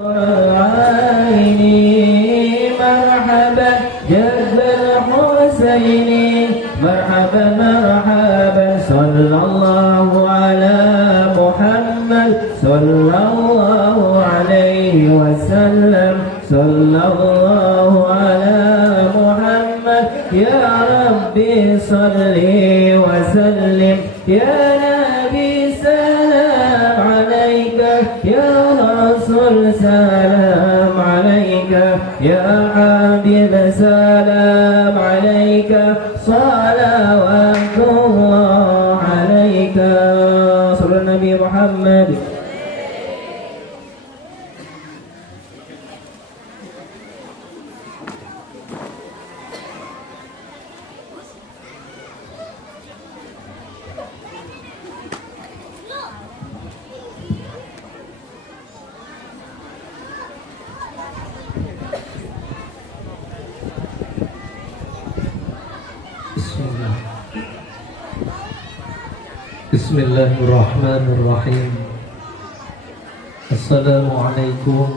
عيني مرحبا جد الحسين مرحبا مرحبا صلى الله على محمد صلى الله عليه وسلم صلى الله على محمد يا ربي صل وسلم يا نبي سلام عليك يا رسول سلام عليك يا حبيب سلام عليك صلوات الله عليك صلى النبي محمد. Bismillahirrahmanirrahim. Assalamualaikum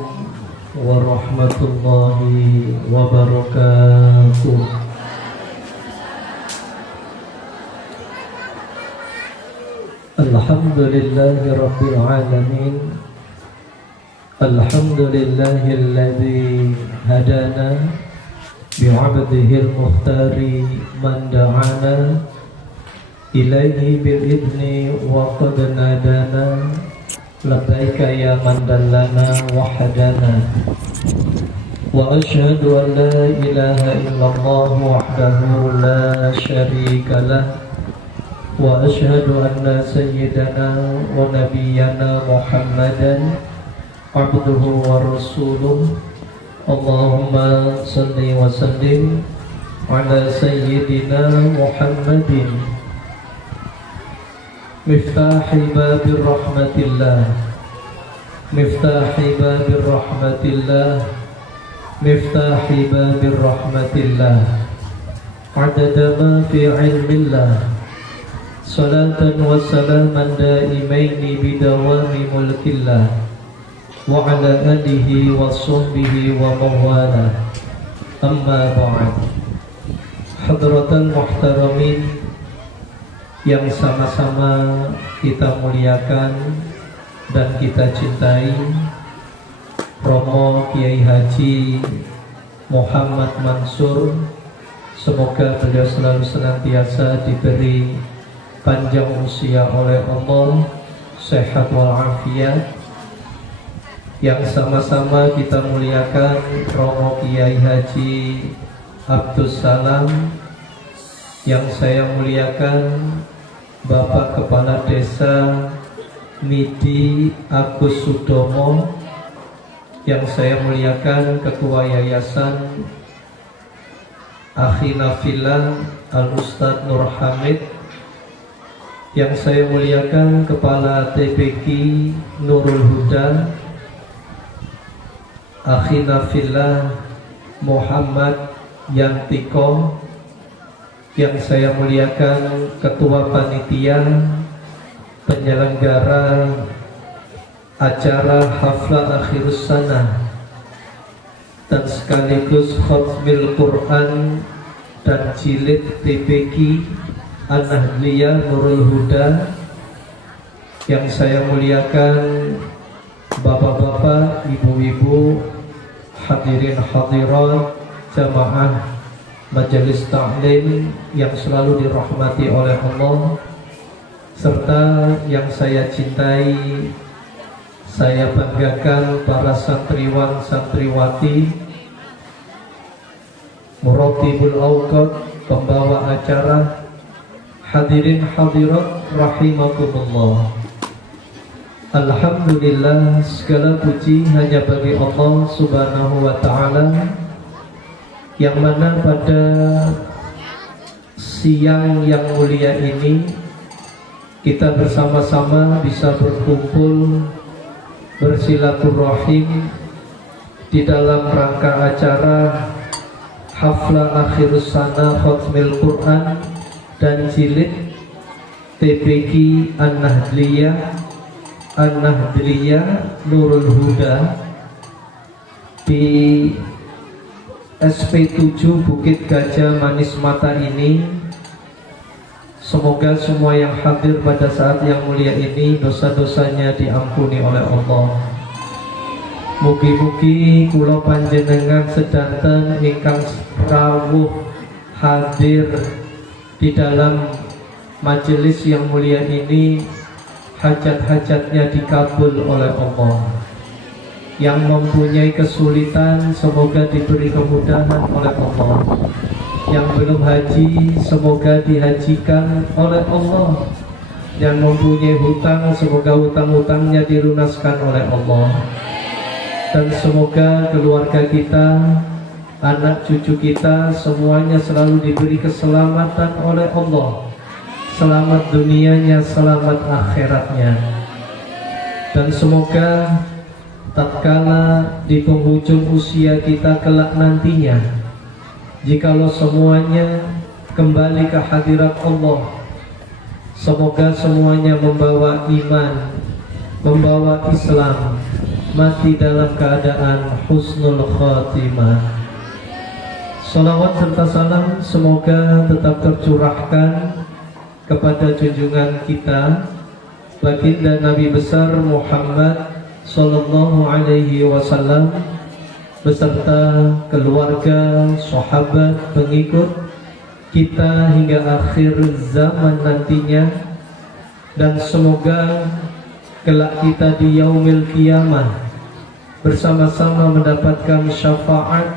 warahmatullahi wabarakatuh. Alhamdulillahi rabbil alamin. Alhamdulillahilladzi hadana bi'abdihil mukhtari man da'ana ilaihi bil idni wa qad nadana labbaika ya man dallana wahdana wa asyhadu an la ilaha illallah wahdahu la syarika lah wa asyhadu anna sayyidana wa nabiyyana Muhammadan abduhu wa rasuluh. Allahumma salli wa sallim ala sayyidina Muhammadin miftahi babir rahmatillah miftahi babir rahmatillah miftahi babir rahmatillah adada ma fi ilmillah salatan wa salaman daimaini bidawami mulkillah wa ala alihi wa sahbihi wa mawala amma ba'd. Hadratal muhtaramin yang sama-sama kita muliakan dan kita cintai, Romo Kiai Haji Muhammad Mansur, semoga beliau selalu senantiasa diberi panjang usia oleh Allah, sehat walafiat. Yang sama-sama kita muliakan Romo Kiai Haji Abdus Salam, yang saya muliakan Bapak Kepala Desa Midi Agus Sudomo, yang saya muliakan Ketua Yayasan Akhina Fillah Al Ustadz Nur Hamid, yang saya muliakan Kepala TPQ Nurul Huda Akhina Fillah Muhammad Yantiko, yang saya muliakan Ketua Panitia Penyelenggara acara Haflah Akhirus Sanah dan sekaligus Khatmil Quran dan Jilid TPQ An-Nahdliyah Nurul Huda, yang saya muliakan bapak-bapak, ibu-ibu, hadirin hadirat jamaah majelis taklim yang selalu dirahmati oleh Allah, serta yang saya cintai, saya banggakan para santriwan santriwati, muratibul awqat, pembawa acara, hadirin hadirat rahimakumullah. Alhamdulillah, segala puji hanya bagi Allah Subhanahu wa ta'ala, yang mana pada siang yang mulia ini kita bersama-sama bisa berkumpul bersilaturahim di dalam rangka acara Haflah Akhirus Sana Khatmil Quran dan Jilid TPQ An-Nahdliyah Nurul Huda, di SP7 Bukit Gajah Manis Mata ini. Semoga semua yang hadir pada saat yang mulia ini dosa-dosanya diampuni oleh Allah. Mugi-mugi kula panjenengan sedanten ingkang rawuh hadir di dalam majelis yang mulia ini, hajat-hajatnya dikabul oleh Allah. Yang mempunyai kesulitan semoga diberi kemudahan oleh Allah. Yang belum haji semoga dihajikan oleh Allah. Yang mempunyai hutang semoga hutang-hutangnya dilunaskan oleh Allah. Dan semoga keluarga kita, anak cucu kita semuanya selalu diberi keselamatan oleh Allah. Selamat dunianya, selamat akhiratnya. Dan semoga tatkala di penghujung usia kita kelak nantinya, jikalau semuanya kembali ke hadirat Allah, semoga semuanya membawa iman, membawa Islam, mati dalam keadaan husnul khatimah. Salawat serta salam semoga tetap tercurahkan kepada junjungan kita baginda Nabi besar Muhammad sallallahu alaihi wasallam beserta keluarga, sahabat, pengikut kita hingga akhir zaman nantinya. Dan semoga kelak kita di yaumil qiyamah bersama-sama mendapatkan syafaat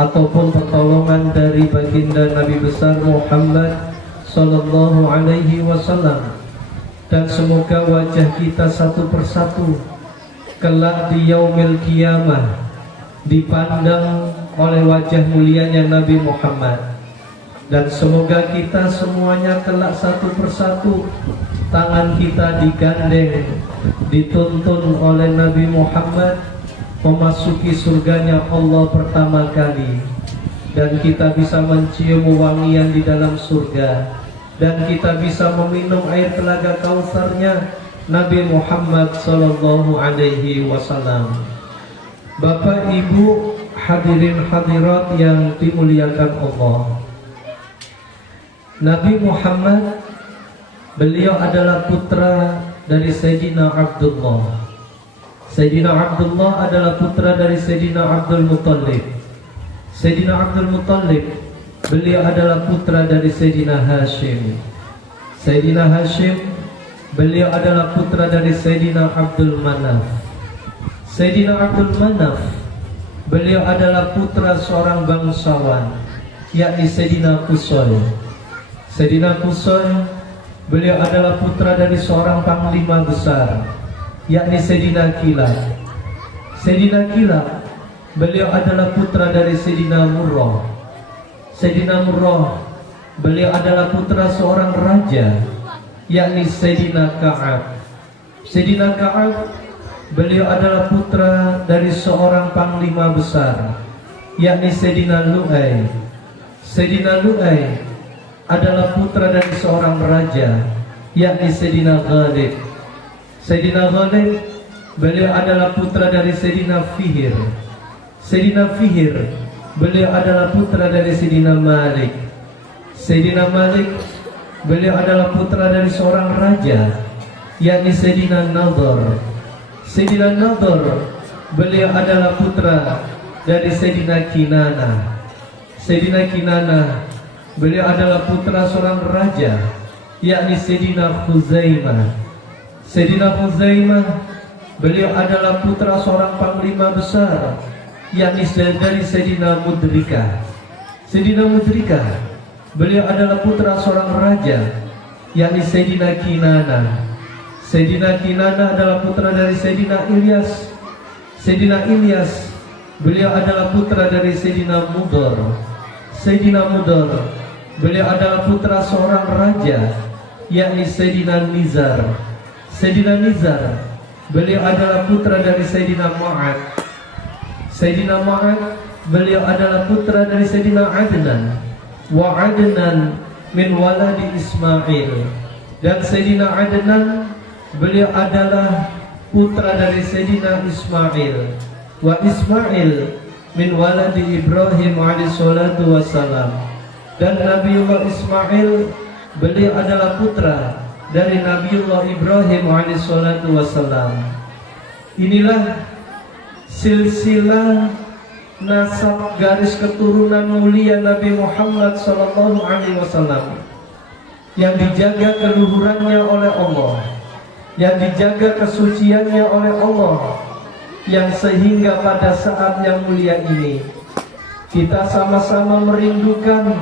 ataupun pertolongan dari baginda Nabi besar Muhammad sallallahu alaihi wasallam. Dan semoga wajah kita satu persatu kelak di yaumil qiyamah dipandang oleh wajah mulianya Nabi Muhammad. Dan semoga kita semuanya kelak satu persatu tangan kita digandeng, dituntun oleh Nabi Muhammad memasuki surganya Allah pertama kali. Dan kita bisa mencium wangian di dalam surga, dan kita bisa meminum air telaga Kautsarnya Nabi Muhammad sallallahu alaihi wasallam. Bapak Ibu hadirin hadirat yang dimuliakan Allah, Nabi Muhammad, beliau adalah putra dari Sayyidina Abdullah. Sayyidina Abdullah adalah putra dari Sayyidina Abdul Muttalib. Sayyidina Abdul Muttalib, beliau adalah putra dari Sayyidina Hashim. Sayyidina Hashim, beliau adalah putra dari Sayyidina Abdul Manaf. Sayyidina Abdul Manaf, beliau adalah putra seorang bangsawan, yakni Sayyidina Qusay. Sayyidina Qusay, beliau adalah putra dari seorang panglima besar, yakni Sayyidina Kilab. Sayyidina Kilab, beliau adalah putra dari Sayyidina Murrah. Sayyidina Murrah, beliau adalah putra seorang raja, yakni Sayyidina Ka'ab. Sayyidina Ka'ab, beliau adalah putra dari seorang panglima besar, yakni Sayyidina Lu'ay. Sayyidina Lu'ay adalah putra dari seorang raja, yakni Sayyidina Ghalib. Sayyidina Ghalib, beliau adalah putra dari Sayyidina Fihir. Sayyidina Fihir, beliau adalah putra dari Sayyidina Malik. Sayyidina Malik, beliau adalah putra dari seorang raja, yakni Sayyidina Nadhr. Sayyidina Nadhr, beliau adalah putra dari Sayyidina Kinanah. Sayyidina Kinanah, beliau adalah putra seorang raja, yakni Sayyidina Khuzaimah. Sayyidina Khuzaimah, beliau adalah putra seorang panglima besar, yakni dari Sayyidina Mudrikah. Sayyidina Mudrikah, beliau adalah putra seorang raja, yakni Sayyidina Kinanah. Sayyidina Kinanah adalah putra dari Sayyidina Ilyas. Sayyidina Ilyas, beliau adalah putra dari Sayyidina Mudhar. Sayyidina Mudhar, beliau adalah putra seorang raja, yakni Sayyidina Nizar. Sayyidina Nizar, beliau adalah putra dari Sayyidina Mu'ad. Sayyidina Mu'ad, beliau adalah putra dari Sayyidina Adnan. Wa Adnan min waladi Ismail. Dan Sayyidina Adnan, beliau adalah putra dari Sayyidina Ismail. wa Ismail min waladi Ibrahim alaihi salatu wassalam. Dan Nabiullah Ismail, beliau adalah putra dari Nabiullah Ibrahim alaihi salatu wassalam. Inilah silsilah nasab garis keturunan mulia Nabi Muhammad sallallahu alaihi wasallam, yang dijaga keluhurannya oleh Allah, yang dijaga kesuciannya oleh Allah, yang sehingga pada saat yang mulia ini kita sama-sama merindukan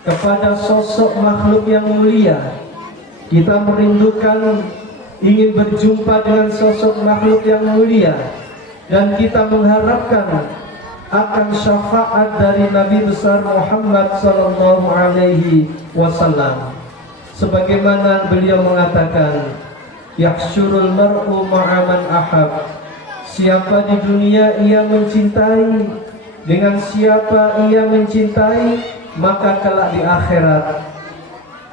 kepada sosok makhluk yang mulia. Kita merindukan ingin berjumpa dengan sosok makhluk yang mulia, dan kita mengharapkan akan syafaat dari Nabi besar Muhammad sallallahu alaihi wasallam. Sebagaimana beliau mengatakan, yahsyurul mar'u ma'aman ahab. Siapa di dunia ia mencintai, dengan siapa ia mencintai, maka kelak di akhirat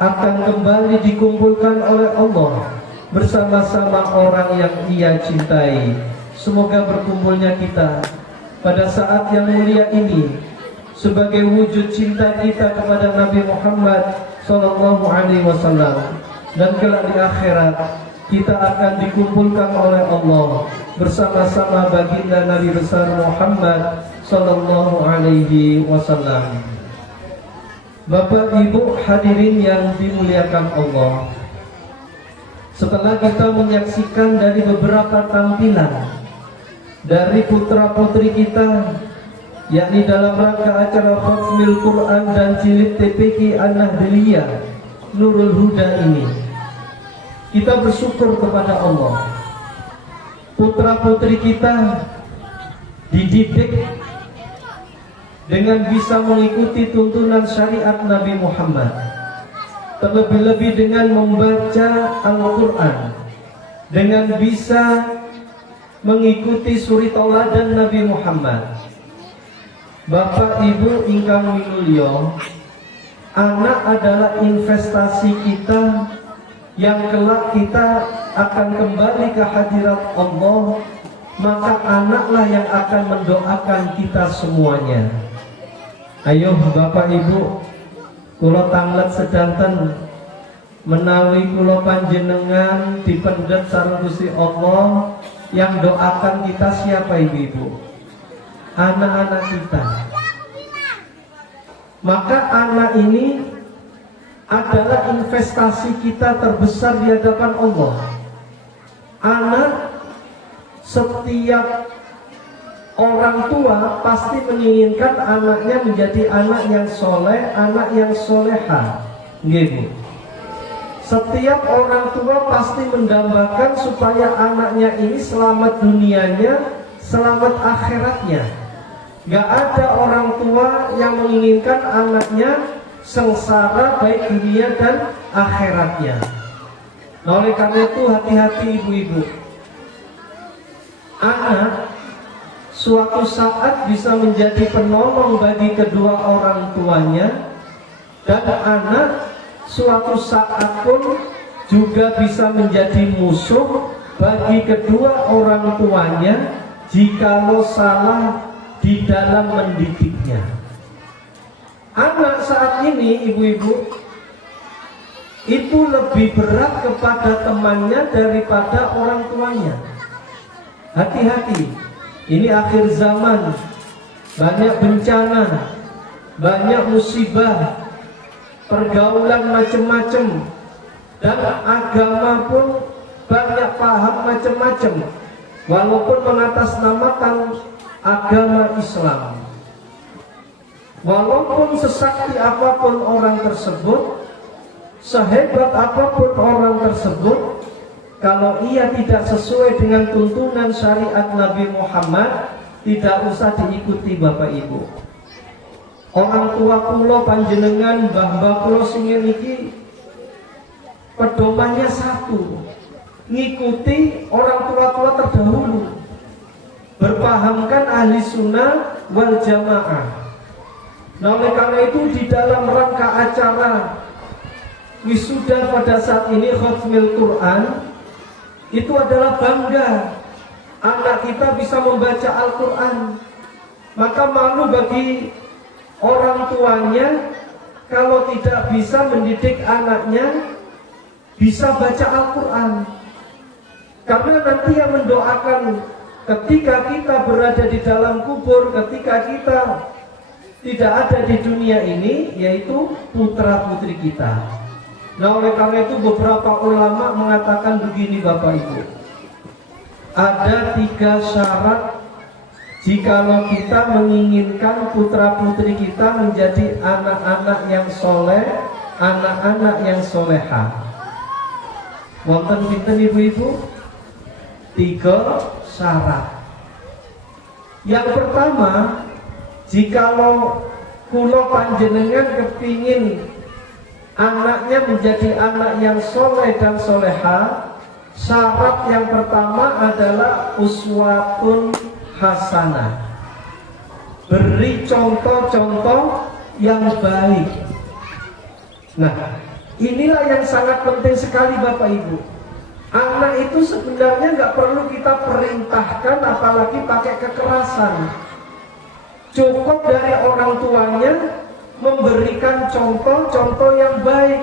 akan kembali dikumpulkan oleh Allah bersama-sama orang yang ia cintai. Semoga berkumpulnya kita pada saat yang mulia ini sebagai wujud cinta kita kepada Nabi Muhammad sallallahu alaihi wasallam, dan kelak di akhirat kita akan dikumpulkan oleh Allah bersama-sama baginda Nabi besar Muhammad sallallahu alaihi wasallam. Bapak Ibu hadirin yang dimuliakan Allah, setelah kita menyaksikan dari beberapa tampilan dari putra-putri kita, yakni dalam rangka acara Khatmil Quran dan Jilid TPQ An-Nahdliyah Nurul Huda ini, kita bersyukur kepada Allah. Putra-putri kita dididik dengan bisa mengikuti tuntunan syariat Nabi Muhammad, terlebih-lebih dengan membaca Al-Quran, dengan bisa mengikuti suri tauladan Nabi Muhammad. Bapak Ibu ingkang minulya, anak adalah investasi kita yang kelak kita akan kembali ke hadirat Allah. Maka anaklah yang akan mendoakan kita semuanya. Ayo Bapak Ibu, kula tanglet sedanten menawi kula panjenengan dipendet sareng Gusti Allah, yang doakan kita siapa Ibu-ibu? Anak-anak kita. Maka anak ini adalah investasi kita terbesar di hadapan Allah. Anak, setiap orang tua pasti menginginkan anaknya menjadi anak yang soleh, anak yang soleha. Gitu. Setiap orang tua pasti mendambakan supaya anaknya ini selamat dunianya, selamat akhiratnya. Gak ada orang tua yang menginginkan anaknya sengsara baik dunia dan akhiratnya. Nah, oleh karena itu hati-hati ibu-ibu. Anak suatu saat bisa menjadi penolong bagi kedua orang tuanya, dan anak suatu saat pun juga bisa menjadi musuh bagi kedua orang tuanya jikalau salah di dalam mendidiknya. Anak saat ini ibu-ibu itu lebih berat kepada temannya daripada orang tuanya. Hati-hati, ini akhir zaman, banyak bencana, banyak musibah, pergaulan macam-macam, dan agama pun banyak paham macam-macam, walaupun mengatasnamakan agama Islam. Walaupun sesakti apapun orang tersebut, sehebat apapun orang tersebut, kalau ia tidak sesuai dengan tuntunan syariat Nabi Muhammad, tidak usah diikuti Bapak Ibu. Orang tua kula panjenengan mbah-mbah kula sing niki pedomannya satu, ngikuti orang tua-tua terdahulu, berpahamkan ahli sunnah wal jamaah. Nah, oleh karena itu di dalam rangka acara wisuda pada saat ini Khatmil Quran, itu adalah bangga anak kita bisa membaca Al-Quran. Maka malu bagi orang tuanya kalau tidak bisa mendidik anaknya bisa baca Al-Quran. Karena nanti yang mendoakan ketika kita berada di dalam kubur, ketika kita tidak ada di dunia ini, yaitu putra putri kita. Nah, oleh karena itu beberapa ulama mengatakan begini Bapak Ibu, ada 3 syarat jikalau kita menginginkan putra putri kita menjadi anak-anak yang soleh, anak-anak yang soleha. Wonten pinten ibu-ibu? 3 syarat. Yang pertama, jikalau kula panjenengan kepingin anaknya menjadi anak yang soleh dan soleha, syarat yang pertama adalah uswatun hasanah. Beri contoh-contoh yang baik. Nah, inilah yang sangat penting sekali Bapak Ibu. Anak itu sebenarnya nggak perlu kita perintahkan, apalagi pakai kekerasan. Cukup dari orang tuanya memberikan contoh-contoh yang baik.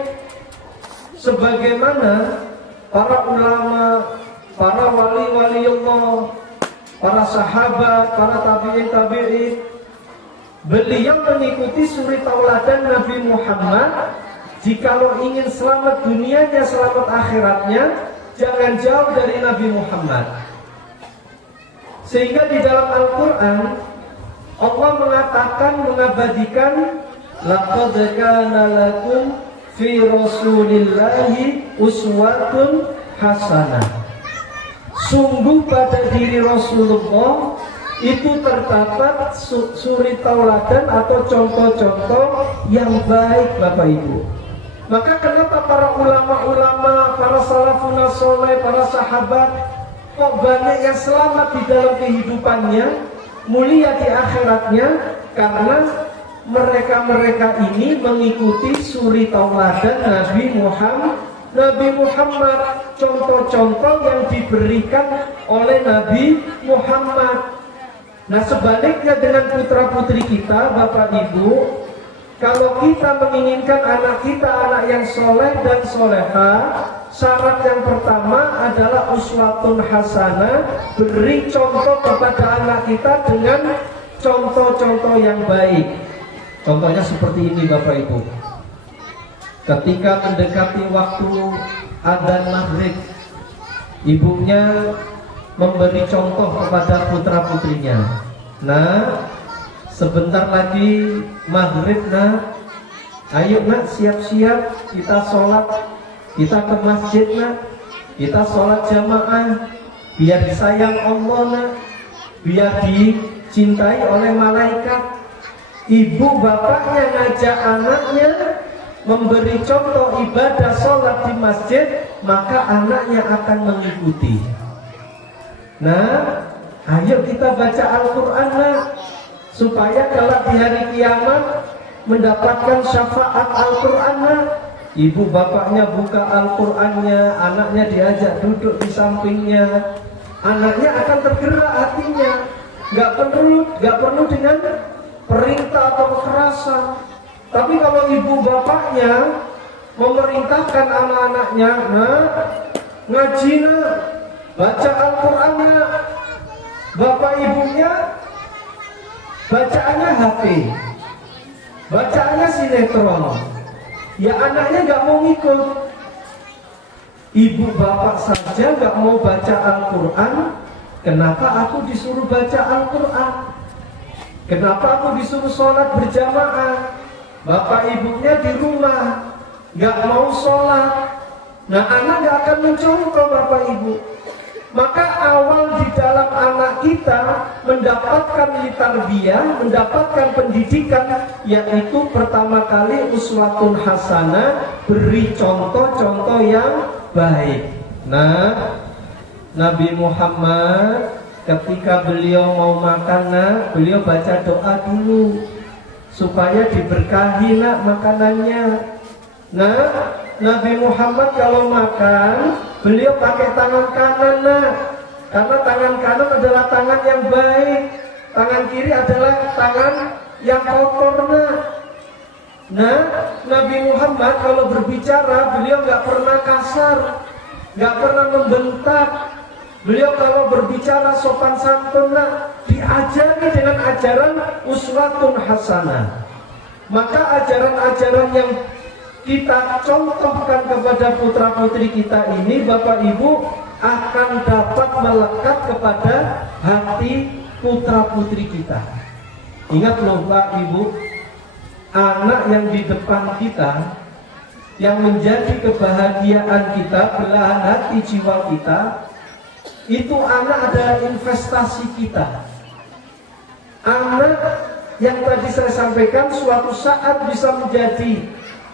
Sebagaimana para ulama, para wali-wali Allah, para sahabat, para tabi'in, beliau mengikuti suri tauladan Nabi Muhammad. Jikalau ingin selamat dunianya, selamat akhiratnya, jangan jauh dari Nabi Muhammad. Sehingga di dalam Al-Quran Allah mengatakan, mengabadikan, laqad kana lakum fi rasulillahi uswatun hasanah. Sungguh pada diri Rasulullah itu terdapat suri tauladan atau contoh-contoh yang baik Bapak Ibu. Maka kenapa para ulama-ulama, para salafun saleh, para sahabat kok banyak yang selamat di dalam kehidupannya, mulia di akhiratnya? Karena mereka-mereka ini mengikuti suri tauladan Nabi Muhammad, contoh-contoh yang diberikan oleh Nabi Muhammad. Nah, sebaliknya dengan putra-putri kita, Bapak Ibu, kalau kita menginginkan anak kita anak yang soleh dan soleha, syarat yang pertama adalah uswatun hasanah. Beri contoh kepada anak kita dengan contoh-contoh yang baik. Contohnya seperti ini Bapak Ibu. Ketika mendekati waktu adzan maghrib, ibunya memberi contoh kepada putra-putrinya. Nah, sebentar lagi maghrib nak, ayo nak siap-siap, kita sholat, kita ke masjid nak, kita sholat jamaah, biar disayang Allah nak, biar dicintai oleh malaikat. Ibu bapaknya ngajak anaknya memberi contoh ibadah sholat di masjid, maka anaknya akan mengikuti. Nah, ayo kita baca Al-Quran nak, supaya kelak di hari kiamat mendapatkan syafaat Al-Quran nak. Ibu bapaknya buka Al-Qurannya, anaknya diajak duduk di sampingnya, anaknya akan tergerak hatinya. Gak perlu dengan perintah atau kekerasan. Tapi kalau ibu bapaknya memerintahkan anak-anaknya, nah, ngaji nak, baca Al-Quran nak, bapak ibunya bacaannya HP, bacaannya sinetron, ya anaknya gak mau ngikut. Ibu bapak saja gak mau baca Al-Quran, kenapa aku disuruh baca Al-Quran? Kenapa aku disuruh sholat berjamaah? Bapak ibunya di rumah gak mau sholat. Nah, anak gak akan mencontoh Bapak Ibu. Maka awal di dalam anak kita mendapatkan tarbiyah, mendapatkan pendidikan, yaitu pertama kali uswatun hasanah, beri contoh-contoh yang baik. Nah, Nabi Muhammad ketika beliau mau makan nak, beliau baca doa dulu supaya diberkahi nak makanannya. Nah, Nabi Muhammad kalau makan, beliau pakai tangan kanan nak. Karena tangan kanan adalah tangan yang baik, tangan kiri adalah tangan yang kotor. Nah, Nabi Muhammad kalau berbicara, beliau nggak pernah kasar, nggak pernah membentak. Beliau kalau berbicara sopan santun, diajari dengan ajaran uswatun hasanah. Maka ajaran-ajaran yang kita contohkan kepada putra-putri kita ini, Bapak Ibu, akan dapat melekat kepada hati putra-putri kita. Ingat loh Pak Ibu, anak yang di depan kita, yang menjadi kebahagiaan kita, belahan hati jiwa kita, itu anak adalah investasi kita. Anak yang tadi saya sampaikan suatu saat bisa menjadi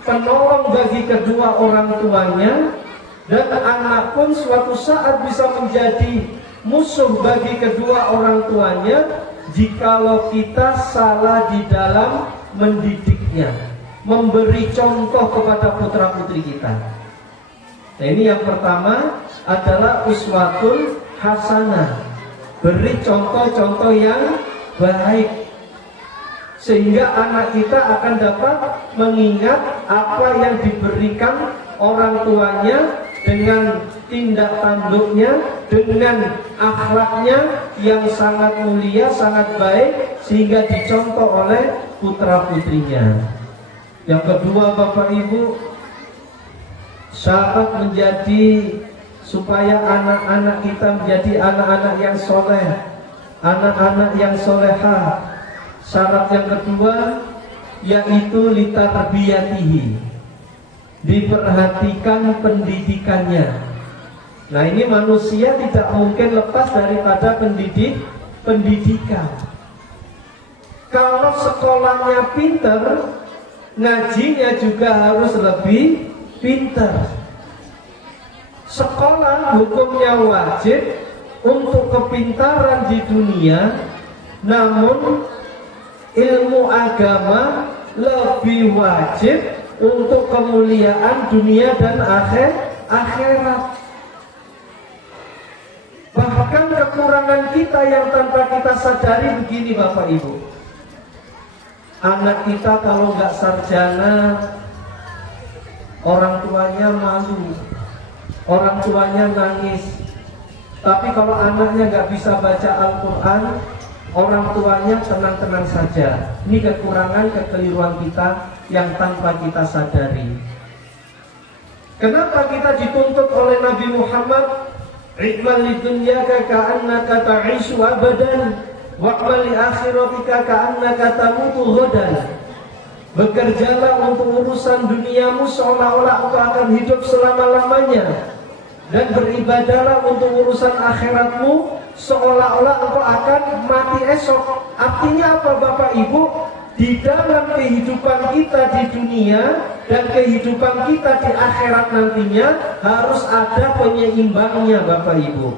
penolong bagi kedua orang tuanya, dan anak pun suatu saat bisa menjadi musuh bagi kedua orang tuanya jikalau kita salah di dalam mendidiknya, memberi contoh kepada putra-putri kita. Nah, ini yang pertama adalah uswatul hasanah, beri contoh-contoh yang baik, sehingga anak kita akan dapat mengingat apa yang diberikan orang tuanya dengan tindak tanduknya, dengan akhlaknya yang sangat mulia, sangat baik, sehingga dicontoh oleh putra-putrinya. Yang kedua Bapak Ibu, syarat menjadi supaya anak-anak kita menjadi anak-anak yang soleh, anak-anak yang solehah. Syarat yang kedua yaitu litarbiyatihi, diperhatikan pendidikannya. Nah, ini manusia tidak mungkin lepas daripada pendidikan. Kalau sekolahnya pinter, ngajinya juga harus lebih pinter. Sekolah hukumnya wajib untuk kepintaran di dunia, namun ilmu agama lebih wajib untuk kemuliaan dunia dan akhirat. Bahkan kekurangan kita yang tanpa kita sadari begini Bapak Ibu. Anak kita kalau nggak sarjana, orang tuanya malu, orang tuanya nangis. Tapi kalau anaknya nggak bisa baca Al-Quran, orang tuanya tenang-tenang saja. Ini kekurangan, kekeliruan kita yang tanpa kita sadari. Kenapa kita dituntut oleh Nabi Muhammad, "I'mal lidunyaka ka'annaka ta'ishu abadan, wa'mal li akhiratika ka'annaka tamutu ghadan." Bekerjalah untuk urusan duniamu seolah-olah engkau akan hidup selama-lamanya, dan beribadahlah untuk urusan akhiratmu seolah-olah engkau akan mati esok. Artinya apa Bapak Ibu? Di dalam kehidupan kita di dunia dan kehidupan kita di akhirat nantinya harus ada penyeimbangnya Bapak Ibu.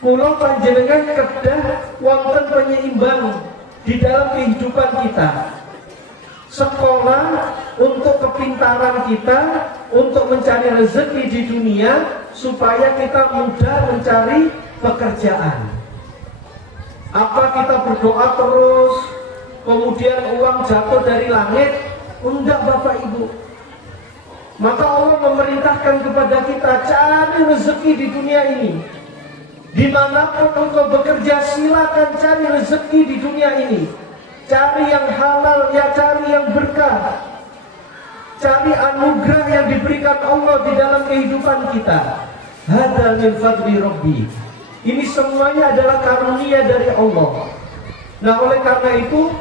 Kula panjenengan kedah wonten penyeimbang di dalam kehidupan kita. Sekolah untuk kepintaran kita, untuk mencari rezeki di dunia, supaya kita mudah mencari pekerjaan. Apa kita berdoa terus, kemudian uang jatuh dari langit? Enggak Bapak Ibu. Maka Allah memerintahkan kepada kita, cari rezeki di dunia ini. Dimanapun engkau bekerja, silakan cari rezeki di dunia ini. Cari yang halal, ya cari yang berkah. Cari anugerah yang diberikan Allah di dalam kehidupan kita. Hada min fadli Rabbi. Ini semuanya adalah karunia dari Allah. Nah, oleh karena itu,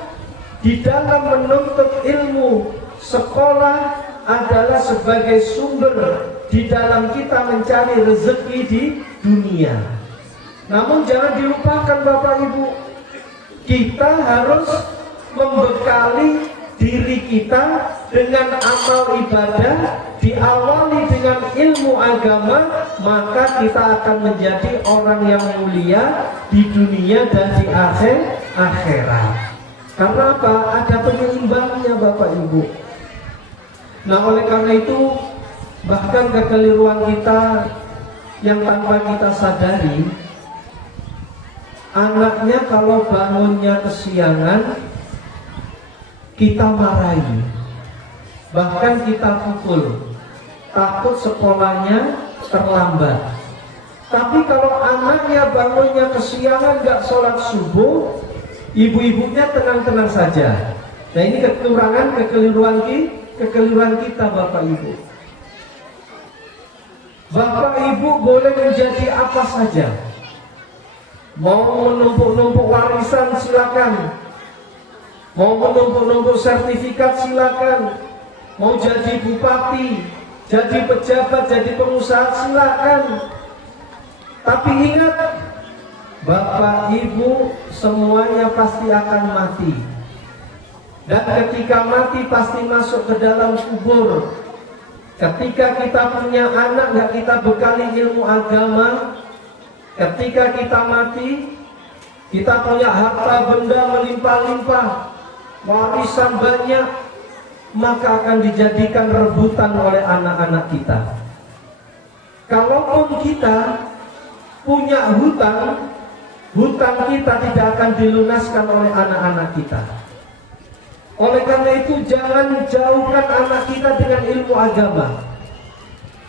di dalam menuntut ilmu, sekolah adalah sebagai sumber di dalam kita mencari rezeki di dunia. Namun jangan dilupakan Bapak Ibu, kita harus membekali diri kita dengan amal ibadah, diawali dengan ilmu agama, maka kita akan menjadi orang yang mulia di dunia dan di akhirat. Karena apa? Ada penyeimbangnya Bapak Ibu. Nah, oleh karena itu, bahkan kekeliruan kita yang tanpa kita sadari, anaknya kalau bangunnya kesiangan kita marahi, bahkan kita pukul, takut sekolahnya terlambat. Tapi kalau anaknya bangunnya kesiangan gak sholat subuh, ibu-ibunya tenang-tenang saja. Nah ini kekeliruan kita Bapak Ibu. Bapak Ibu boleh menjadi apa saja. Mau menumpuk-numpuk warisan silakan. Mau menumpuk-numpuk sertifikat silakan. Mau jadi bupati, jadi pejabat, jadi pengusaha silakan. Tapi ingat, Bapak Ibu semuanya pasti akan mati. Dan ketika mati pasti masuk ke dalam kubur. Ketika kita punya anak gak kita bekali ilmu agama, ketika kita mati, kita punya harta benda melimpah-limpah, warisan banyak, maka akan dijadikan rebutan oleh anak-anak kita. Kalaupun kita punya hutang, hutang kita tidak akan dilunaskan oleh anak-anak kita. Oleh karena itu jangan jauhkan anak kita dengan ilmu agama.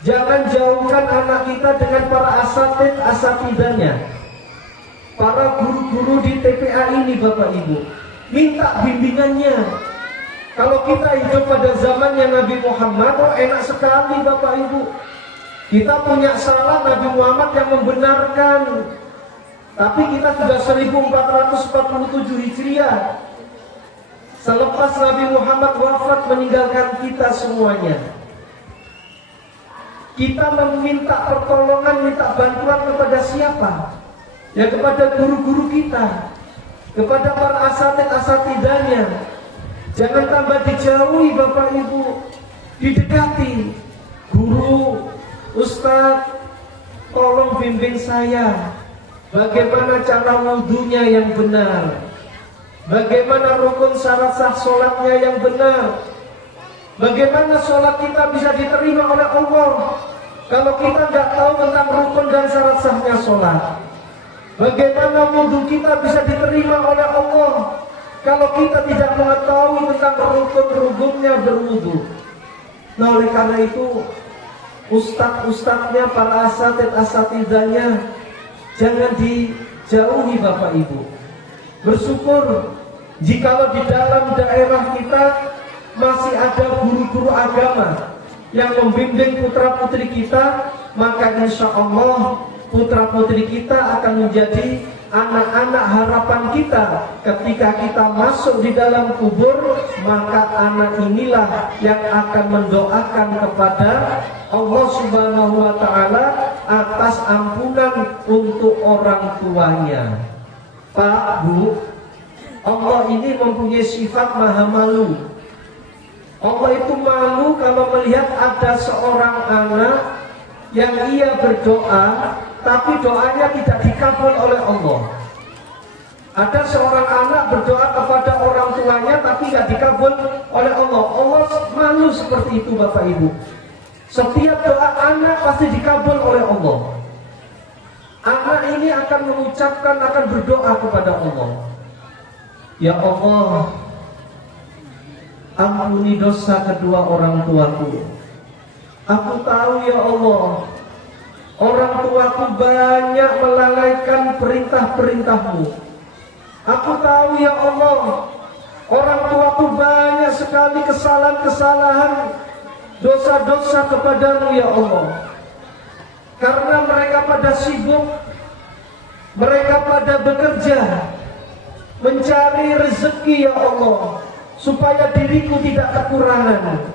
Jangan jauhkan anak kita dengan para asatidanya, para guru-guru di TPA ini Bapak Ibu. Minta bimbingannya. Kalau kita hidup pada zamannya Nabi Muhammad, oh enak sekali Bapak Ibu. Kita punya salah, Nabi Muhammad yang membenarkan. Tapi kita sudah 1447 Hijriah. Selepas Nabi Muhammad wafat meninggalkan kita semuanya. Kita meminta pertolongan, minta bantuan kepada siapa? Ya kepada guru-guru kita, kepada para asatidanya. Jangan tambah dijauhi Bapak Ibu, didekati. Guru, Ustadz, tolong bimbing saya. Bagaimana cara wudhunya yang benar? Bagaimana rukun syarat sah sholatnya yang benar? Bagaimana sholat kita bisa diterima oleh Allah kalau kita nggak tahu tentang rukun dan syarat sahnya sholat? Bagaimana wudhu kita bisa diterima oleh Allah kalau kita tidak mengetahui tentang rukun-rukunnya berwudhu? Nah oleh karena itu ustadz-ustadznya, para asatidanya jangan dijauhi Bapak Ibu. Bersyukur jikalau di dalam daerah kita masih ada guru-guru agama yang membimbing putra-putri kita, maka insya Allah putra-putri kita akan menjadi anak-anak harapan kita. Ketika kita masuk di dalam kubur, maka anak inilah yang akan mendoakan kepada Allah Subhanahu wa Ta'ala atas ampunan untuk orang tuanya. Pak, Bu, Allah ini mempunyai sifat maha malu. Allah itu malu kalau melihat ada seorang anak yang ia berdoa, tapi doanya tidak dikabul oleh Allah. Ada seorang anak berdoa kepada orang tuanya, tapi tidak dikabul oleh Allah. Allah malu seperti itu Bapak Ibu. Setiap doa anak pasti dikabul oleh Allah. Anak ini akan mengucapkan, akan berdoa kepada Allah. Ya Allah, ampuni dosa kedua orang tuaku. Aku tahu ya Allah, orang tuaku banyak melalaikan perintah-perintah-Mu. Aku tahu ya Allah, orang tuaku banyak sekali kesalahan-kesalahan, dosa-dosa kepadamu ya Allah. Karena mereka pada sibuk, mereka pada bekerja, mencari rezeki ya Allah, supaya diriku tidak kekurangan,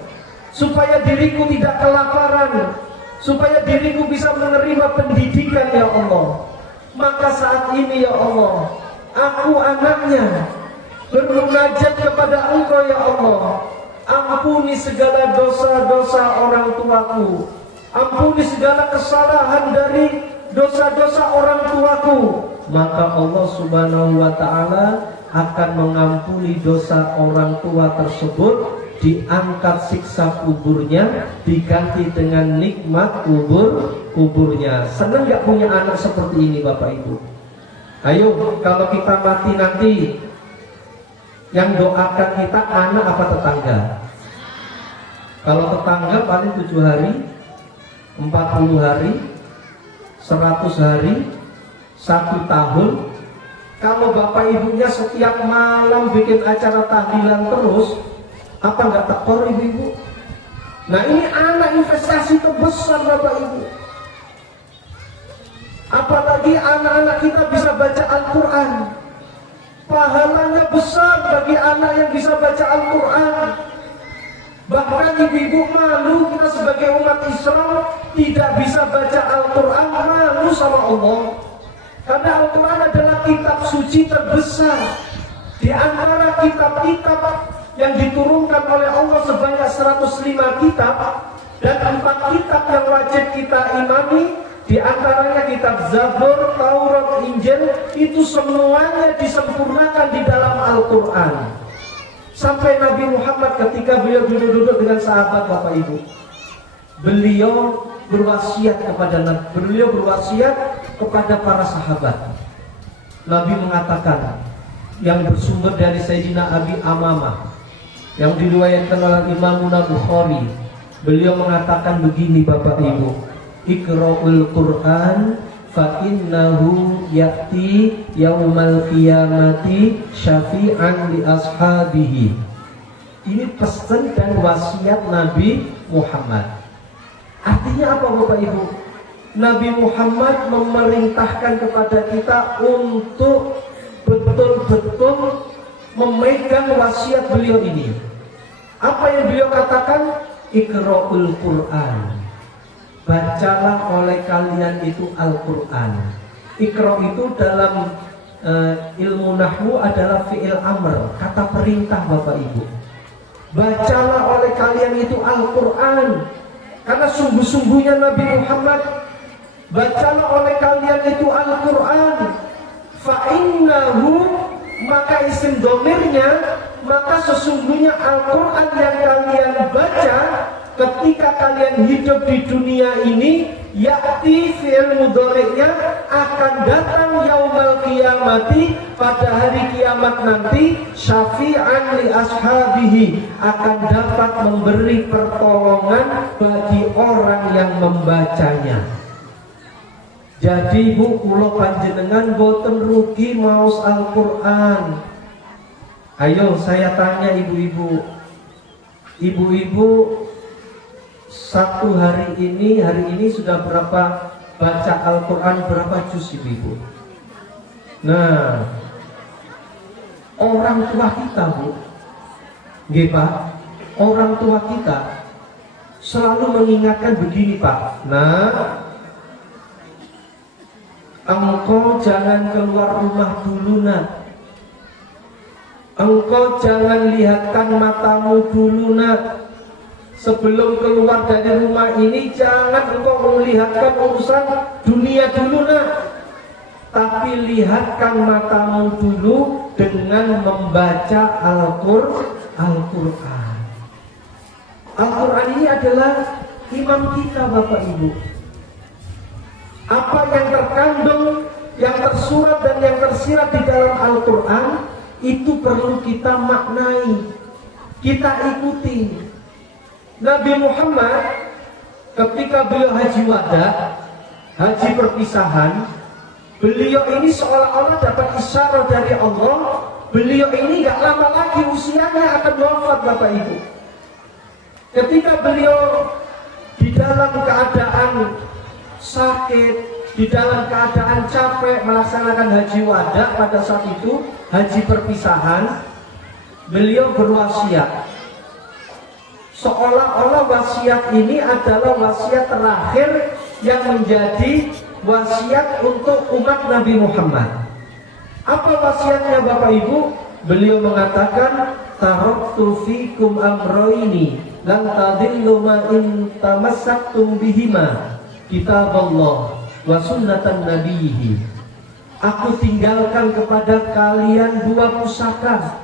supaya diriku tidak kelaparan, supaya diriku bisa menerima pendidikan ya Allah. Maka saat ini ya Allah, aku anaknya bermunajat kepada Engkau ya Allah. Ampuni segala dosa-dosa orang tuaku, ampuni segala kesalahan dari dosa-dosa orang tuaku. Maka Allah Subhanahu wa Ta'ala akan mengampuni dosa orang tua tersebut, diangkat siksa kuburnya, diganti dengan nikmat kuburnya. Senang gak punya anak seperti ini Bapak Ibu? Ayo, kalau kita mati nanti, yang doakan kita anak apa tetangga? Kalau tetangga paling 7 hari, 40 hari, 100 hari, 1 tahun. Kalau bapak ibunya setiap malam bikin acara tahlilan terus, apa nggak tekor ibu-ibu? Nah ini anak investasi terbesar bapak ibu. Apalagi anak-anak kita bisa baca Al-Quran. Pahalanya besar bagi anak yang bisa baca Al-Quran. Bahkan ibu-ibu malu kita sebagai umat Islam tidak bisa baca Al-Quran, malu sama Allah. Karena Al-Quran adalah kitab suci terbesar. Di antara kitab-kitab yang diturunkan oleh Allah sebanyak 105 kitab, dan 4 kitab yang wajib kita imani, di antaranya kitab Zabur, Taurat, Injil, itu semuanya disempurnakan di dalam Al-Quran. Sampai Nabi Muhammad ketika beliau duduk-duduk dengan sahabat bapak ibu, beliau berwasiat kepada para sahabat. Nabi mengatakan, yang bersumber dari Sayyidina Abi Amamah, yang diriwayatkan oleh Imam Bukhari, beliau mengatakan begini bapak ibu, Iqra'ul Qur'an fa innahu ya'ti yaumal qiyamati syafi'an li ashabihi. Ini pesan dan wasiat Nabi Muhammad. Artinya apa bapak ibu? Nabi Muhammad memerintahkan kepada kita untuk betul-betul memegang wasiat beliau ini. Apa yang beliau katakan? Iqra'ul Qur'an, bacalah oleh kalian itu Al-Quran. Iqra itu dalam ilmu nahwu adalah fi'il amr, kata perintah bapak ibu. Bacalah oleh kalian itu Al-Quran, karena sungguh-sungguhnya Nabi Muhammad, bacalah oleh kalian itu Al-Quran. Fa'innahu, maka isim domirnya, maka sesungguhnya Al-Quran yang kalian baca ketika kalian hidup di dunia ini, yakti fi'il mudhari'nya akan datang yaumal qiyamati, pada hari kiamat nanti, syafi'an li ashabihi, akan dapat memberi pertolongan bagi orang yang membacanya. Jadi bu, kula panjenengan boten rugi maos Al-Quran. Ayo saya tanya ibu-ibu, satu hari ini sudah berapa baca Al-Quran, berapa juz ibu-ibu? Nah, orang tua kita bu, nggih Pak, orang tua kita selalu mengingatkan begini Pak. Nah, engkau jangan keluar rumah dulu nak. Engkau jangan lihatkan matamu dulu nak. Sebelum keluar dari rumah ini, jangan engkau melihatkan urusan dunia dulu nak. Tapi lihatkan matamu dulu dengan membaca Al-Quran. Al-Quran ini adalah imam kita bapak ibu. Apa yang terkandung, yang tersurat dan yang tersirat di dalam Al-Quran, itu perlu kita maknai, kita ikuti. Nabi Muhammad ketika beliau haji wada, haji perpisahan, beliau ini seolah-olah dapat isyarat dari Allah, beliau ini gak lama lagi usianya akan wafat bapak ibu. Ketika beliau di dalam keadaan sakit, di dalam keadaan capek melaksanakan haji wada pada saat itu, haji perpisahan, beliau berwasiat. Seolah-olah wasiat ini adalah wasiat terakhir yang menjadi wasiat untuk umat Nabi Muhammad. Apa wasiatnya Bapak Ibu? Beliau mengatakan, taraktu fikum amroini lan tadillu ma in tamassaktum bihima, kitab Allah wa sunnatan nabiyhi. Aku tinggalkan kepada kalian 2 pusaka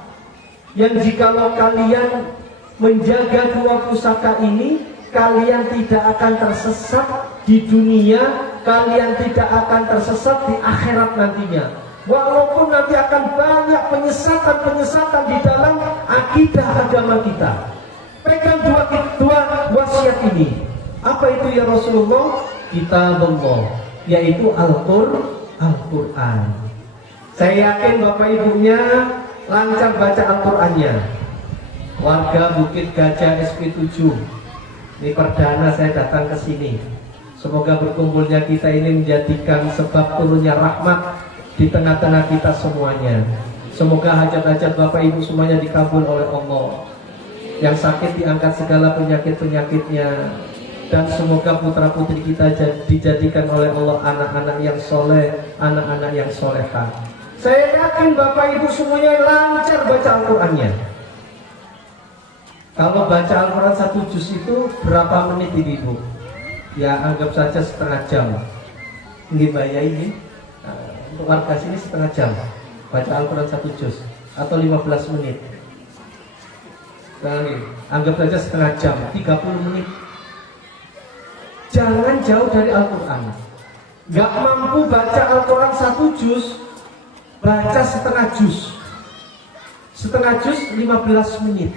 yang jikalau kalian menjaga 2 pusaka ini, kalian tidak akan tersesat di dunia, kalian tidak akan tersesat di akhirat nantinya. Walaupun nanti akan banyak penyesatan-penyesatan di dalam akidah agama kita. Pegang dua wasiat ini. Apa itu ya Rasulullah? Kitabullah, yaitu Al-Quran. Saya yakin Bapak Ibunya lancar baca Al-Qurannya. Warga Bukit Gajah SP7, ini perdana saya datang ke sini. Semoga berkumpulnya kita ini menjadikan sebab turunnya rahmat di tengah-tengah kita semuanya. Semoga hajat-hajat Bapak Ibu semuanya dikabul oleh Allah. Yang sakit diangkat segala penyakit-penyakitnya. Dan semoga putra-putri kita dijadikan oleh Allah anak-anak yang soleh, anak-anak yang solehah. Saya yakin Bapak Ibu semuanya lancar baca Al-Qurannya. Kalau baca Al-Quran 1 juz itu berapa menit Ibu? Ya anggap saja setengah jam. Ini bayar ini untuk warga sini setengah jam baca Al-Quran 1 juz atau 15 menit. Sekali, anggap saja setengah jam, 30 menit. Jangan jauh dari Al-Quran. Gak mampu baca Al-Quran 1 juz, baca setengah juz. Setengah juz 15 menit.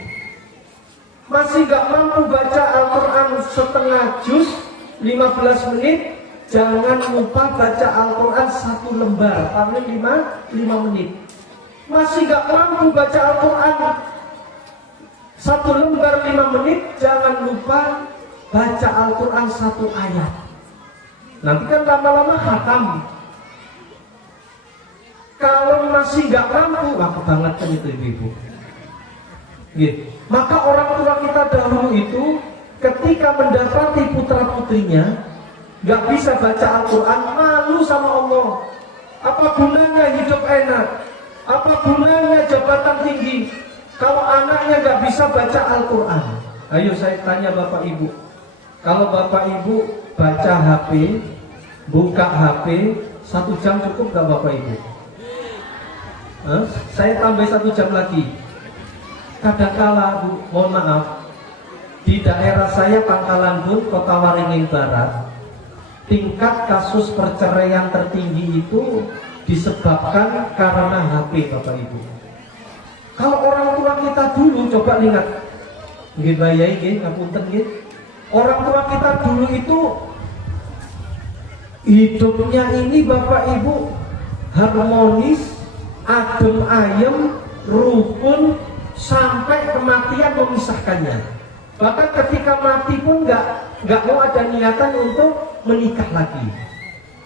Masih gak mampu baca Al-Quran setengah juz 15 menit, jangan lupa baca Al-Quran 1 lembar, paling 5 menit. Masih gak mampu baca Al-Quran 1 lembar 5 menit, jangan lupa baca Al-Quran 1 ayat. Nanti kan lama-lama khatam. Kalau masih gak mampu, aku banget kan itu ibu-ibu. Gitu. Maka orang tua kita dahulu itu ketika mendapati putra-putrinya gak bisa baca Al-Quran, malu sama Allah. Apa gunanya hidup enak? Apa gunanya jabatan tinggi kalau anaknya gak bisa baca Al-Quran? Ayo saya tanya Bapak Ibu, kalau Bapak Ibu baca HP, buka HP 1 jam cukup gak Bapak Ibu? Saya tambah 1 jam lagi. Kadangkala Bu, mohon maaf, di daerah saya Pangkalan Bun, Kota Waringin Barat, tingkat kasus perceraian tertinggi itu disebabkan karena HP Bapak Ibu. Kalau orang tua kita dulu, coba lihat, nggih bayai nggih, ngapunten nggih. orang tua kita dulu itu hidupnya ini Bapak Ibu harmonis, adem ayem, rukun, sampai kematian memisahkannya. Bahkan ketika mati pun nggak mau ada niatan untuk menikah lagi.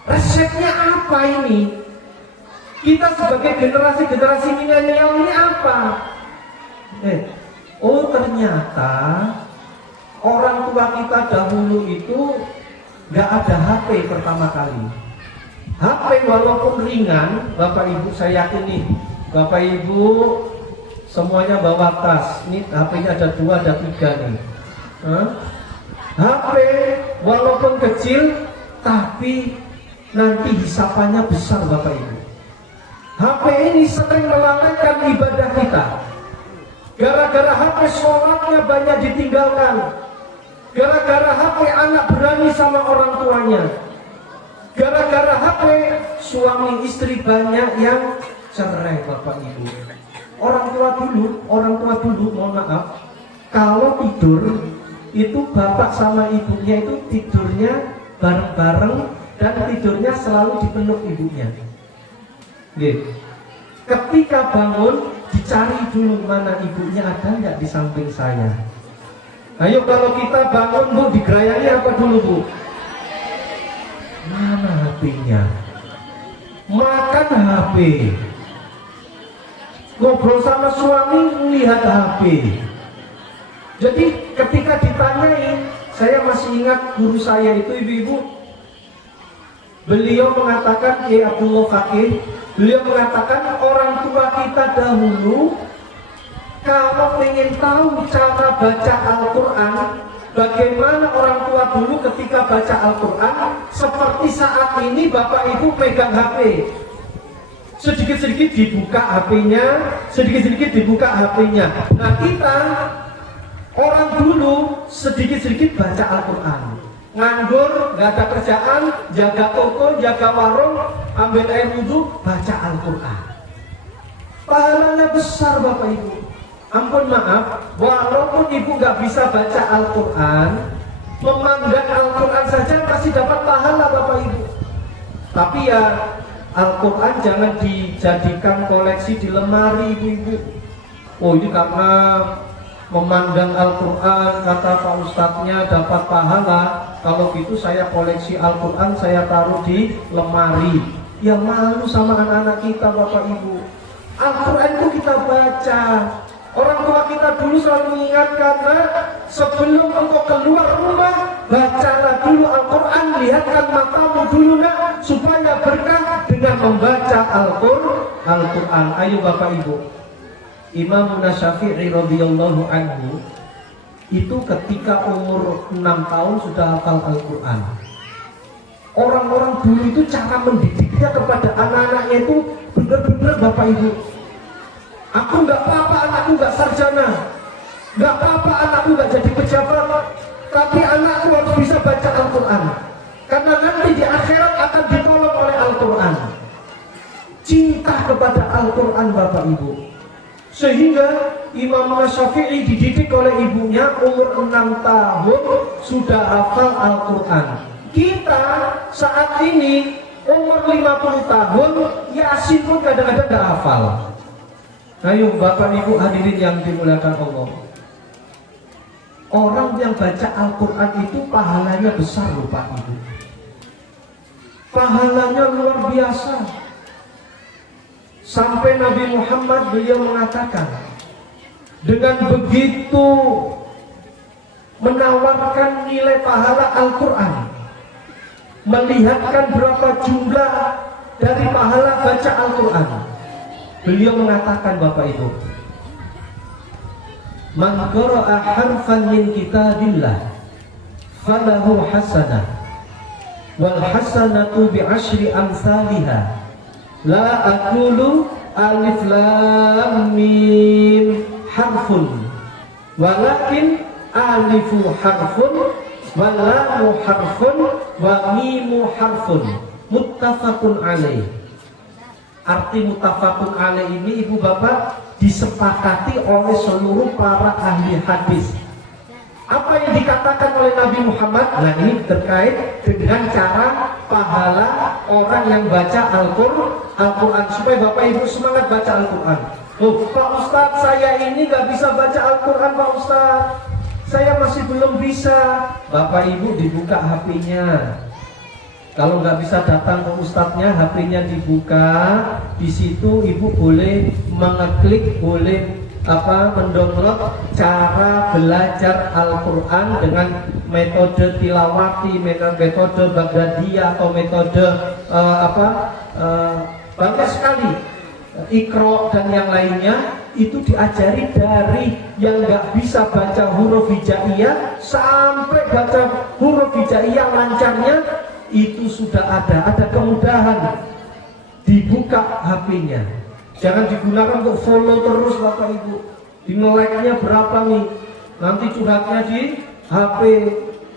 Resepnya apa ini? Kita sebagai generasi milenial ini apa? Oh ternyata orang tua kita dahulu itu nggak ada HP pertama kali. HP walaupun ringan, Bapak Ibu saya yakin nih, Bapak Ibu semuanya bawa tas. Ini HP-nya ada 2, ada 3 nih. HP walaupun kecil, tapi nanti hisapannya besar Bapak Ibu. HP ini sering melalaikan ibadah kita. Gara-gara HP sholatnya banyak ditinggalkan. Gara-gara HP anak berani sama orang tuanya. Gara-gara HP suami istri banyak yang cerai Bapak Ibu. Orang tua dulu, mohon maaf, kalau tidur itu bapak sama ibunya itu tidurnya bareng-bareng dan tidurnya selalu dipeluk ibunya. Ketika bangun dicari dulu mana ibunya, ada nggak di samping saya. Ayo kalau kita bangun Bu, digerayangi apa dulu Bu? Mana HP-nya? Makan HP. Ngobrol sama suami lihat HP. Jadi ketika ditanyain, saya masih ingat guru saya itu ibu-ibu, beliau mengatakan, Abdullah Fakih, beliau mengatakan orang tua kita dahulu kalau ingin tahu cara baca Al-Quran, bagaimana orang tua dulu ketika baca Al-Quran, seperti saat ini Bapak Ibu pegang HP. Sedikit-sedikit dibuka HP-nya, sedikit-sedikit dibuka HP-nya. Nah kita, orang dulu sedikit-sedikit baca Al-Quran. nganggur, nggak ada kerjaan, jaga toko, jaga warung, ambil air wudhu, baca Al-Quran. Pahalanya besar Bapak Ibu. Ampun maaf, walaupun ibu nggak bisa baca Al-Quran, memandang Al-Quran saja pasti dapat pahala Bapak Ibu. Tapi ya Al-Quran jangan dijadikan koleksi di lemari ibu-ibu. Oh ini karena memandang Al-Quran, kata Pak Ustadznya dapat pahala. Kalau gitu saya koleksi Al-Quran, saya taruh di lemari. Ya malu sama anak-anak kita Bapak Ibu. Al-Quran itu kita baca. Orang tua kita dulu selalu mengingatkan, sebelum engkau keluar rumah, bacalah dulu Al-Quran, lihatkan matamu dulu nak, supaya berkah dengan membaca Al-Quran. Ayo Bapak Ibu, Imam Syafi'i radhiyallahu anhu itu ketika umur 6 tahun sudah hafal Al-Quran. Orang-orang dulu itu cara mendidiknya kepada anak-anaknya itu benar-benar Bapak Ibu. Aku nggak apa-apa anakku nggak sarjana, nggak apa-apa anakku nggak jadi pejabat, tapi anakku harus bisa baca Al-Quran, karena nanti di akhirat akan ditolong oleh Al-Quran. Cinta kepada Al-Quran Bapak Ibu, sehingga Imam Syafi'i dididik oleh ibunya umur 6 tahun sudah hafal Al-Quran. Kita saat ini umur 50 tahun Yasin pun kadang-kadang nggak hafal. Ayo Bapak Ibu hadirin yang dimuliakan Allah, orang yang baca Al-Quran itu pahalanya besar loh Pak Ibu. Pahalanya luar biasa. Sampai Nabi Muhammad beliau mengatakan, dengan begitu menawarkan nilai pahala Al-Quran, melihatkan berapa jumlah dari pahala baca Al-Quran, beliau mengatakan Bapak Ibu, man qara'a harfan min kitabillah falahu hasanah wal hasanatu bi asyri amsalihha la aqulu alif lam mim harfun walakin alifu harfun wa lamu harfun wa mimu harfun muttafaqun alaih. Arti muttafaqun alaih ini Ibu Bapak disepakati oleh seluruh para ahli hadis. Apa yang dikatakan oleh Nabi Muhammad? Nah ini terkait dengan cara pahala orang yang baca Al-Quran, supaya Bapak Ibu semangat baca Al-Quran. Oh Pak Ustadz, saya ini gak bisa baca Al-Quran Pak Ustadz, saya masih belum bisa. Bapak Ibu dibuka HP-nya. Kalau nggak bisa datang ke ustadznya, HP-nya dibuka. Di situ ibu boleh mengeklik, boleh mendownload cara belajar Al-Quran dengan metode tilawati, metode Baghdadiyah atau metode banyak sekali, Iqra dan yang lainnya. Itu diajari dari yang nggak bisa baca huruf hijaiyah sampai baca huruf hijaiyah lancarnya. Itu sudah ada kemudahan. Dibuka HP-nya, jangan digunakan untuk follow terus Bapak Ibu. Di like-nya berapa nih, nanti curhatnya di HP.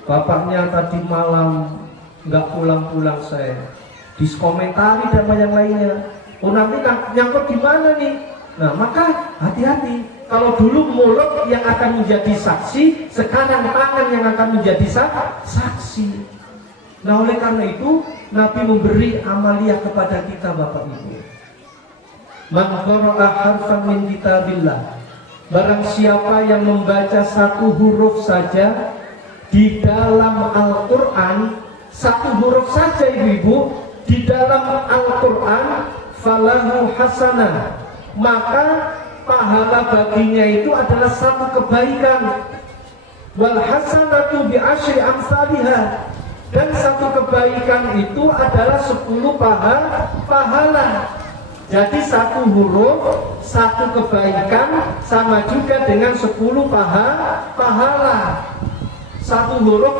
Bapaknya tadi malam nggak pulang-pulang, saya diskomentari dan yang lainnya. Oh nanti nyangkut di mana nih? Nah maka hati-hati. Kalau dulu mulut yang akan menjadi saksi, sekarang tangan yang akan menjadi saksi. Nah oleh karena itu Nabi memberi amaliyah kepada kita Bapak Ibu. Man qara'a harfan min kitabillah, barang siapa yang membaca satu huruf saja di dalam Al-Quran, satu huruf saja ibu-ibu di dalam Al-Quran, falahu hasanah, maka pahala baginya itu adalah satu kebaikan. Wal hasanatu bi asyri amsalihha, dan satu kebaikan itu adalah 10 pahala. Jadi satu huruf, satu kebaikan sama juga dengan 10 pahala. Satu huruf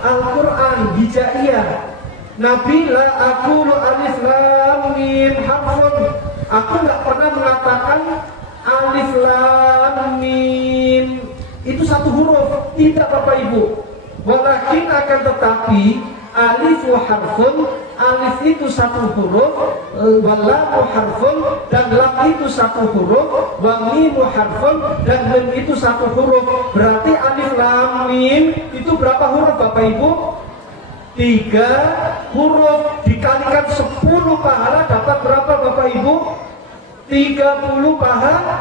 Al-Quran hijaiyah. Nabi la aqulu alif lam mim harfun. Aku nggak pernah mengatakan alif lam mim itu satu huruf. Tidak Bapak Ibu. Walakin akan tetapi alifu harfun, alif itu satu huruf, walamu harfun, dan lam itu satu huruf, wa mimu harfun, dan mim itu satu huruf. Berarti alif lam mim itu berapa huruf Bapak Ibu? 3 huruf. Dikalikan 10 pahala dapat berapa Bapak Ibu? 30 pahala.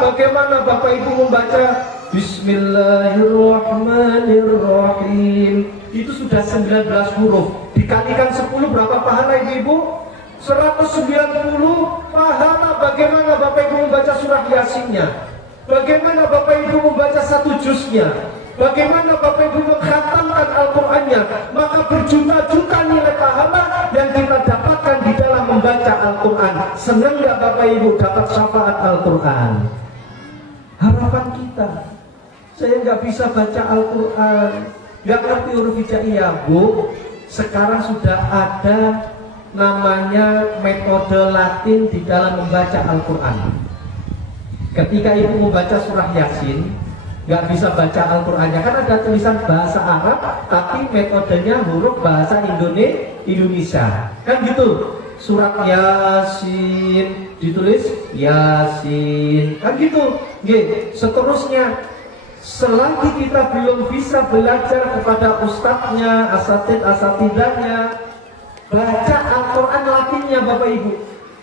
Bagaimana Bapak Ibu membaca Bismillahirrahmanirrahim? Itu sudah 19 huruf. Dikalikan 10 berapa pahala Ibu-ibu? 190 pahala. Bagaimana Bapak Ibu membaca surah Yasinnya? Bagaimana Bapak Ibu membaca 1 juznya? Bagaimana Bapak Ibu mengkhatamkan Al-Qur'annya? Maka berjuta-juta nilai pahala yang kita dapatkan di dalam membaca Al-Qur'an. Senang nggak Bapak Ibu dapat syafaat Al-Qur'an? Harapan kita, saya nggak bisa baca Al-Qur'an, nggak ngerti huruf hijaiyah. Bu, sekarang sudah ada namanya metode Latin di dalam membaca Al-Qur'an. Ketika Ibu membaca surah Yasin, nggak bisa baca Al-Qur'annya, kan ada tulisan bahasa Arab tapi metodenya huruf bahasa Indonesia, kan gitu. Surat Yasin ditulis Yasin, kan gitu. Seterusnya, selagi kita belum bisa belajar kepada ustadznya, asatidahnya, baca Al-Quran Latinnya Bapak Ibu,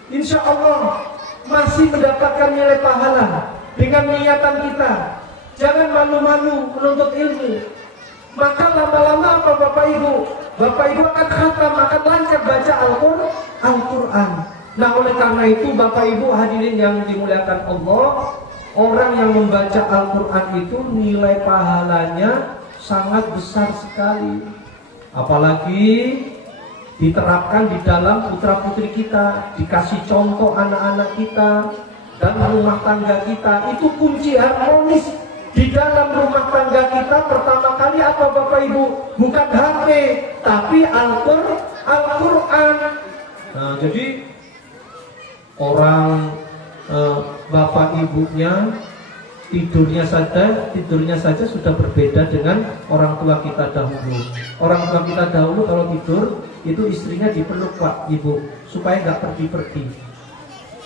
insya Allah masih mendapatkan nilai pahala dengan niatan kita. Jangan malu-malu menuntut ilmu. Maka lama-lama apa Bapak Ibu? Bapak Ibu akan khatam, akan lancar baca Al-Quran. Nah, oleh karena itu Bapak Ibu hadirin yang dimuliakan Allah, orang yang membaca Al-Quran itu nilai pahalanya sangat besar sekali. Apalagi diterapkan di dalam putra-putri kita, dikasih contoh anak-anak kita dan rumah tangga kita. Itu kunci harmonis di dalam rumah tangga kita. Pertama kali apa Bapak Ibu? Bukan HP, tapi Al-Quran. Nah, jadi orang bapak ibunya tidurnya saja sudah berbeda dengan orang tua kita dahulu. Orang tua kita dahulu kalau tidur itu istrinya dipeluk Pak Ibu supaya nggak pergi-pergi.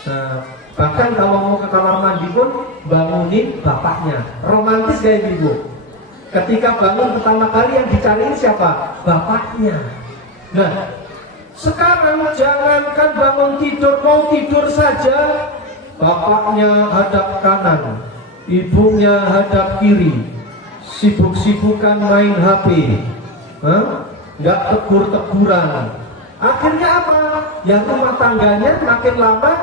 Nah, bahkan kalau mau ke kamar mandi pun bangunin bapaknya. Romantis gak Ibu? Ketika bangun pertama kali yang dicariin siapa? Bapaknya. Nah, sekarang jangankan bangun tidur, mau tidur saja bapaknya hadap kanan, ibunya hadap kiri, sibuk-sibukan main HP, nggak tegur-teguran. Akhirnya apa? Ya rumah tangganya makin lama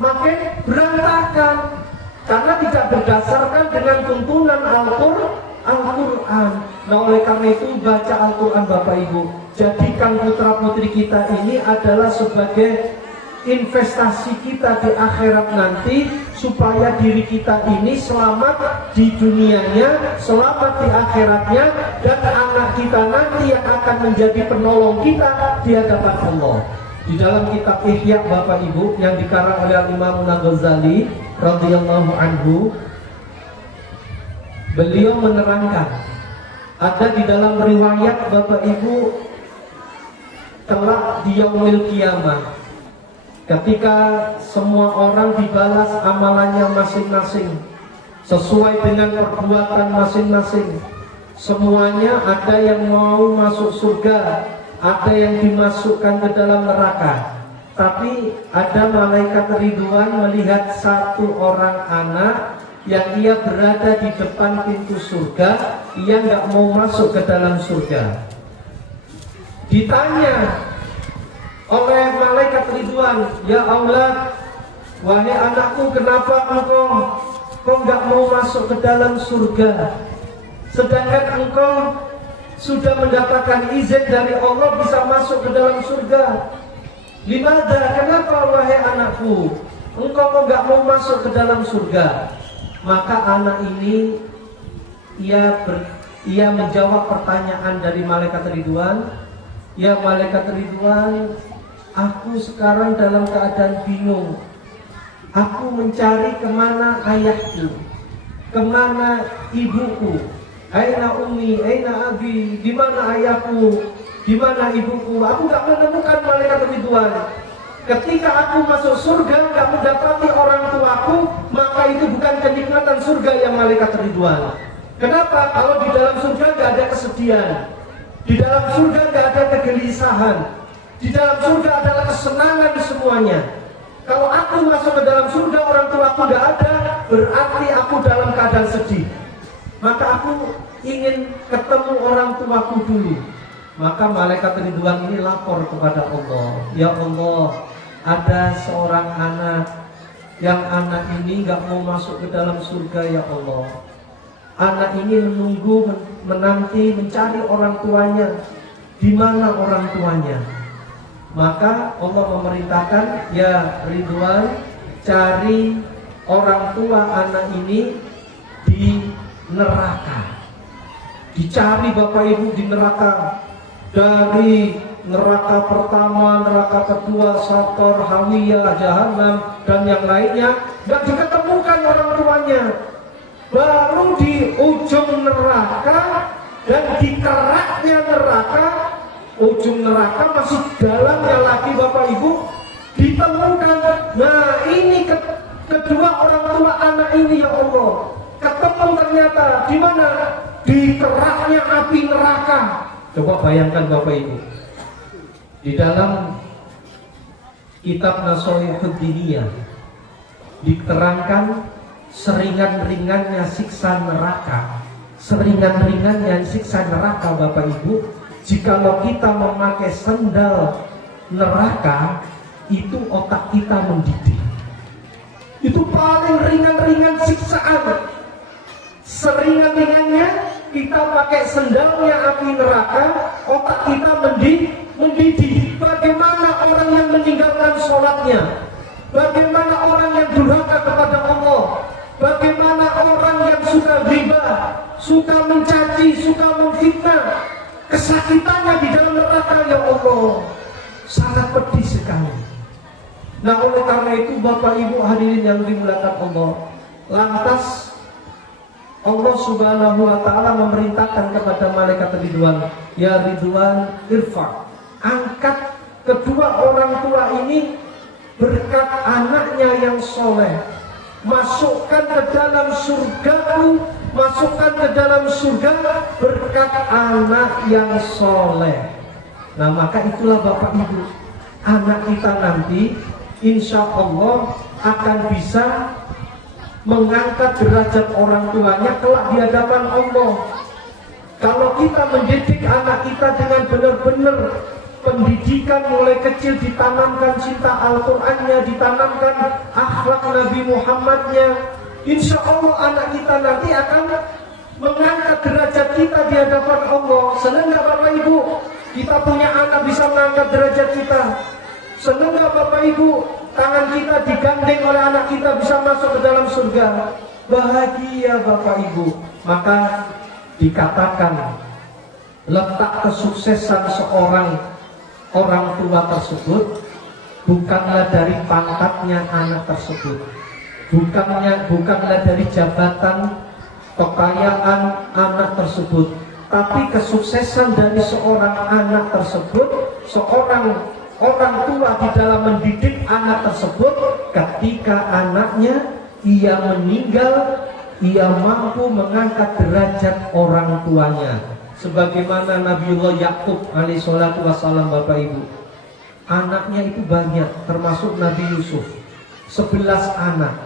makin berantakan karena tidak berdasarkan dengan tuntunan Al-Quran. Nah, oleh karena itu baca Al-Quran Bapak Ibu, jadikan putra putri kita ini adalah sebagai investasi kita di akhirat nanti, supaya diri kita ini selamat di dunianya, selamat di akhiratnya, dan anak kita nanti yang akan menjadi penolong kita di hadapan Allah. Di dalam kitab Ihya Bapak Ibu yang dikarang oleh Imam Al-Ghazali radhiyallahu anhu, beliau menerangkan, ada di dalam riwayat Bapak Ibu, kelak di yaumil qiyamah, ketika semua orang dibalas amalannya masing-masing sesuai dengan perbuatan masing-masing, semuanya ada yang mau masuk surga, ada yang dimasukkan ke dalam neraka. Tapi ada malaikat Ridwan melihat satu orang anak yang ia berada di depan pintu surga, ia nggak mau masuk ke dalam surga. Ditanya oleh malaikat Ridwan, ya Allah, wahai anakku, kenapa engkau nggak mau masuk ke dalam surga, sedangkan engkau sudah mendapatkan izin dari Allah bisa masuk ke dalam surga? Limada, kenapa wahai anakku, engkau kok nggak mau masuk ke dalam surga? Maka anak ini ia menjawab pertanyaan dari malaikat Ridwan, ya malaikat Ridwan, aku sekarang dalam keadaan bingung. Aku mencari kemana ayahku, kemana ibuku, Aina ummi, aina abi, di mana ayahku, di mana ibuku? Aku gak menemukan malaikat ridwan. Ketika aku masuk surga gak mendapati orang tuaku, maka itu bukan kenikmatan surga yang malaikat ridwan. Kenapa? Kalau di dalam surga gak ada kesedihan, di dalam surga gak ada kegelisahan, di dalam surga adalah kesenangan semuanya. Kalau aku masuk ke dalam surga orang tuaku gak ada, berarti aku dalam keadaan sedih. Maka aku ingin ketemu orang tuaku dulu. Maka malaikat ridwan ini lapor kepada Allah, ya Allah, ada seorang anak yang anak ini gak mau masuk ke dalam surga ya Allah. Anak ini menunggu, menanti, mencari orang tuanya. Di mana orang tuanya? Maka Allah memerintahkan, ya Ridwan, cari orang tua anak ini di neraka. Dicari Bapak Ibu di neraka. Dari neraka pertama, neraka kedua, Sator, Hawiyah, Jahannam, dan yang lainnya, gak diketemukan orang tuanya. Baru di ujung neraka dan di keraknya neraka, ujung neraka masih dalamnya lagi Bapak Ibu, ditemukan. Nah ini kedua orang tua anak ini ya Allah, ketemu ternyata di mana? Di keraknya api neraka. Coba bayangkan Bapak Ibu, di dalam kitab Nashihud Diniyah diterangkan seringan-ringannya siksa neraka, seringan-ringannya siksa neraka Bapak Ibu, jikalau kita memakai sendal neraka, itu otak kita mendidih. Itu paling ringan-ringan siksaan. Seringan-ringannya kita pakai sendalnya api neraka, otak kita mendidih. Bagaimana orang yang meninggalkan sholatnya? Bagaimana orang yang durhaka kepada Allah? Bagaimana orang yang suka riba, suka mencaci, suka memfitnah? Kesakitannya di dalam neraka ya Allah, sangat pedih sekali. Nah oleh karena itu Bapak Ibu hadirin yang dimuliakan Allah, lantas Allah Subhanahu wa ta'ala memerintahkan kepada malaikat Ridwan, ya Ridwan irfa, angkat kedua orang tua ini berkat anaknya yang soleh, masukkan ke dalam surgaku, masukkan ke dalam surga berkat anak yang soleh. Nah maka itulah Bapak Ibu, anak kita nanti insya Allah akan bisa mengangkat derajat orang tuanya kelak di hadapan Allah. Kalau kita mendidik anak kita dengan benar-benar pendidikan mulai kecil, ditanamkan cinta Al-Qur'annya, ditanamkan akhlak Nabi Muhammadnya, insya Allah anak kita nanti akan mengangkat derajat kita di hadapan Allah. Senang gak Bapak Ibu? Kita punya anak bisa mengangkat derajat kita. Senang gak Bapak Ibu? Tangan kita digandeng oleh anak kita bisa masuk ke dalam surga. Bahagia Bapak Ibu. Maka dikatakan letak kesuksesan seorang orang tua tersebut bukanlah dari pangkatnya anak tersebut, bukanlah dari jabatan kekayaan anak tersebut, tapi kesuksesan dari seorang anak tersebut, seorang orang tua di dalam mendidik anak tersebut, ketika anaknya ia meninggal, ia mampu mengangkat derajat orang tuanya. Sebagaimana Nabiullah Yakub alaihi salatu wassalam Bapak Ibu, anaknya itu banyak, termasuk Nabi Yusuf, 11 anak.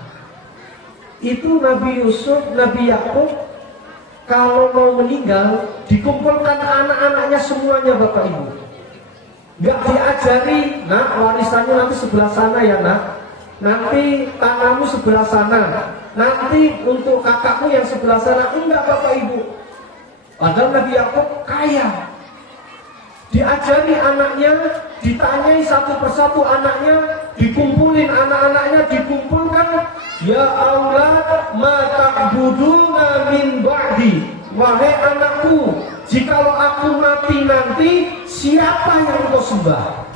Itu Nabi Yusuf, Nabi Yakub kalau mau meninggal dikumpulkan anak-anaknya semuanya Bapak Ibu. Gak diajari, nak warisannya nanti sebelah sana ya nak, nanti tanahmu sebelah sana, nanti untuk kakakmu yang sebelah sana. Enggak Bapak Ibu. Padahal Nabi Yakub kaya. Diajari anaknya, ditanyai satu persatu anaknya, dikumpulin anak-anaknya, dikumpulkan. Ya aulad ma ta'buduna min ba'di. Wahai anakku, jikalau aku mati nanti, siapa yang kau sembah?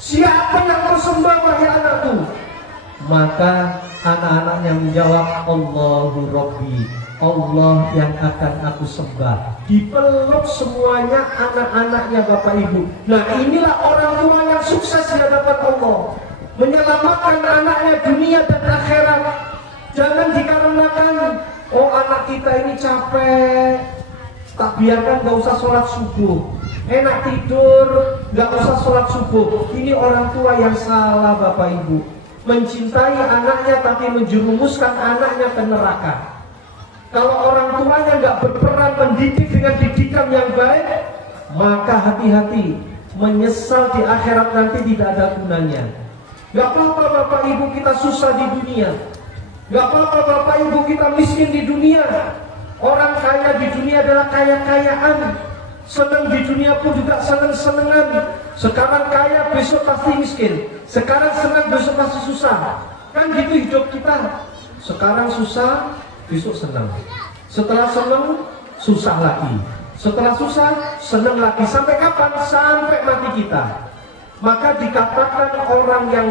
Siapa yang kau sembah wahai anakku? Maka anak-anaknya menjawab, Allahu Rabbi, Allah yang akan aku sembah. Dipeluk semuanya anak-anaknya Bapak Ibu. Nah inilah orang tua yang sukses di hadapan Allah, menyelamatkan anaknya dunia dan akhirat. Jangan dikarenakan oh anak kita ini capek, tak biarkan gak usah sholat subuh, enak tidur, gak usah sholat subuh. Ini orang tua yang salah Bapak Ibu, mencintai anaknya tapi menjerumuskan anaknya ke neraka. Kalau orang tuanya gak berperan mendidik dengan didikan yang baik, maka hati-hati, menyesal di akhirat nanti tidak ada gunanya. Gak apa-apa Bapak Ibu kita susah di dunia, gak apa-apa Bapak Ibu kita miskin di dunia. Orang kaya di dunia adalah kaya-kayaan, senang di dunia pun juga senang-senangan. Sekarang kaya besok pasti miskin, sekarang senang besok pasti susah. Kan gitu hidup kita. Sekarang susah, besok senang, setelah senang susah lagi, setelah susah senang lagi. Sampai kapan? Sampai mati kita. Maka dikatakan orang yang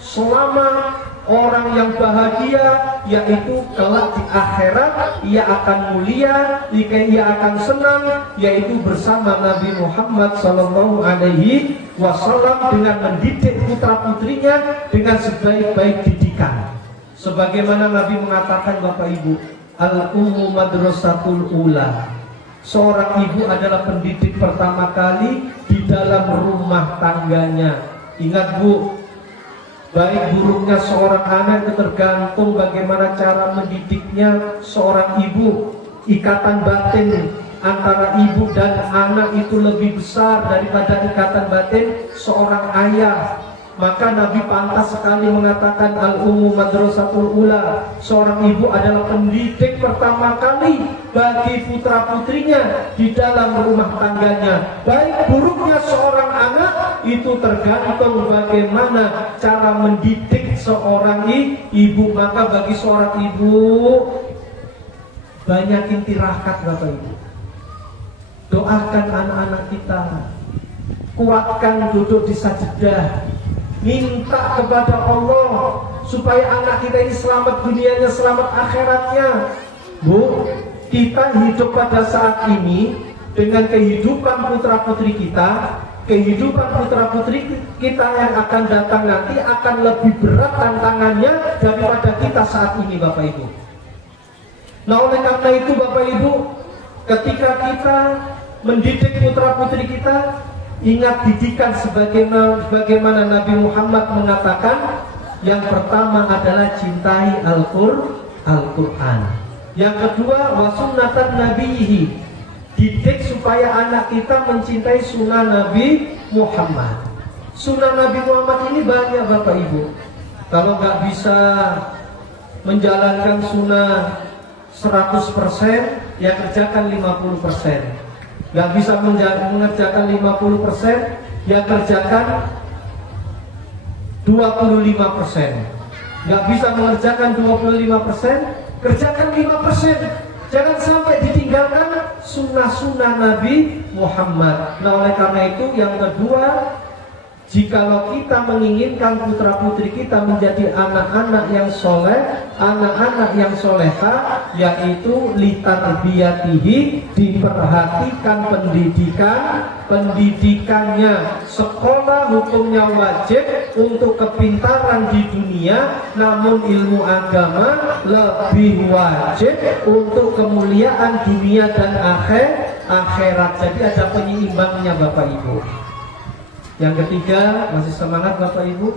selamat, orang yang bahagia, yaitu kelak di akhirat ia akan mulia, ia akan senang, yaitu bersama Nabi Muhammad SAW dengan mendidik putra putrinya dengan sebaik-baik didikan. Sebagaimana Nabi mengatakan Bapak Ibu, al-ummu madrasatul ula. Seorang ibu adalah pendidik pertama kali di dalam rumah tangganya. Ingat Bu, baik buruknya seorang anak itu tergantung bagaimana cara mendidiknya seorang ibu. Ikatan batin antara ibu dan anak itu lebih besar daripada ikatan batin seorang ayah. Maka Nabi pantas sekali mengatakan al-ummu madrasatul ula. Seorang ibu adalah pendidik pertama kali bagi putra putrinya di dalam rumah tangganya. Baik buruknya seorang anak itu tergantung bagaimana cara mendidik seorang ibu. Maka bagi seorang ibu, banyakin tirakat Bapak Ibu. Doakan anak-anak kita, kuatkan duduk di sajadah, minta kepada Allah supaya anak kita ini selamat dunianya, selamat akhiratnya. Bu, kita hidup pada saat ini dengan kehidupan putra putri kita, kehidupan putra putri kita yang akan datang nanti akan lebih berat tantangannya daripada kita saat ini Bapak Ibu. Nah oleh karena itu Bapak Ibu, ketika kita mendidik putra putri kita, ingat didikan sebagaimana Nabi Muhammad mengatakan. Yang pertama adalah cintai Al-Quran. Yang kedua wasunnatan nabihi, didik supaya anak kita mencintai sunnah Nabi Muhammad. Sunnah Nabi Muhammad ini banyak Bapak Ibu. Kalau nggak bisa menjalankan sunnah 100%, ya kerjakan 50%. Nggak bisa mengerjakan 50%, ya kerjakan 25%. Nggak bisa mengerjakan 25%, kerjakan 5%. Jangan sampai ditinggalkan sunnah-sunnah Nabi Muhammad. Nah oleh karena itu yang kedua, jikalau kita menginginkan putra putri kita menjadi anak-anak yang soleh, anak-anak yang soleha, yaitu litarbiyatihi, diperhatikan pendidikannya. Sekolah hukumnya wajib untuk kepintaran di dunia, namun ilmu agama lebih wajib untuk kemuliaan dunia dan akhirat. Jadi ada penyeimbangnya Bapak Ibu. Yang ketiga, masih semangat Bapak Ibu?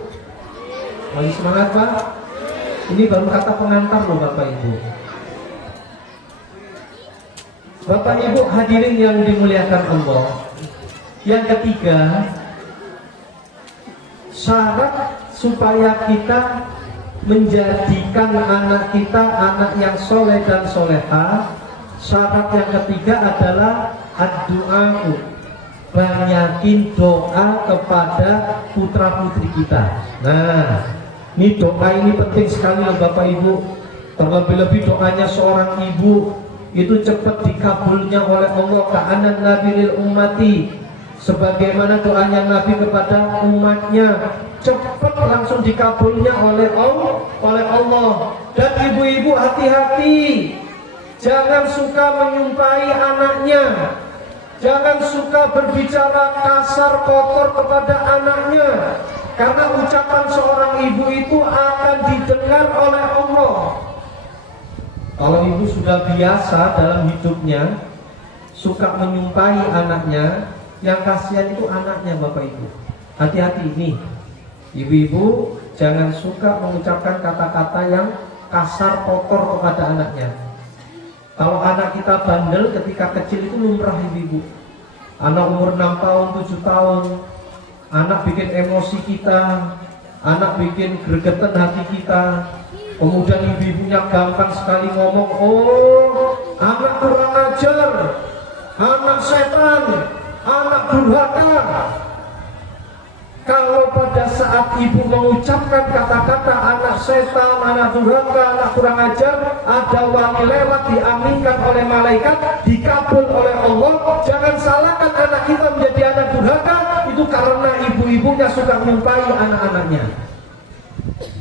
Masih semangat Pak? Ini baru kata pengantar loh Bapak Ibu. Bapak Ibu hadirin yang dimuliakan Allah. Yang ketiga, syarat supaya kita menjadikan anak kita anak yang soleh dan soleha, syarat yang ketiga adalah ad-du'a'u, banyakin doa kepada putra putri kita. Nah, ini doa ini penting sekali loh Bapak Ibu. Terlebih-lebih doanya seorang ibu itu cepat dikabulnya oleh Allah. Ka'anan Nabi lil ummati, sebagaimana doanya Nabi kepada umatnya, cepat langsung dikabulnya oleh Allah. Dan ibu-ibu hati-hati, jangan suka menyumpahi anaknya, jangan suka berbicara kasar kotor kepada anaknya, karena ucapan seorang ibu itu akan didengar oleh Allah. Kalau ibu sudah biasa dalam hidupnya suka menyumpahi anaknya, yang kasihan itu anaknya Bapak Ibu. Hati-hati nih, ibu-ibu jangan suka mengucapkan kata-kata yang kasar kotor kepada anaknya. Kalau anak kita bandel ketika kecil itu lumrah ibu-ibu. Anak umur 6 tahun, 7 tahun, anak bikin emosi kita, anak bikin gregetan hati kita. Kemudian ibu-ibunya gampang sekali ngomong, oh anak kurang ajar, anak setan, anak durhaka. Kalau pada saat ibu mengucapkan kata-kata anak setan, anak durhaka, anak kurang ajar, ada wangi lewat diaminkan oleh malaikat, dikabul oleh Allah. Jangan salahkan anak kita menjadi anak durhaka, itu karena ibu-ibunya suka menyumpahi anak-anaknya.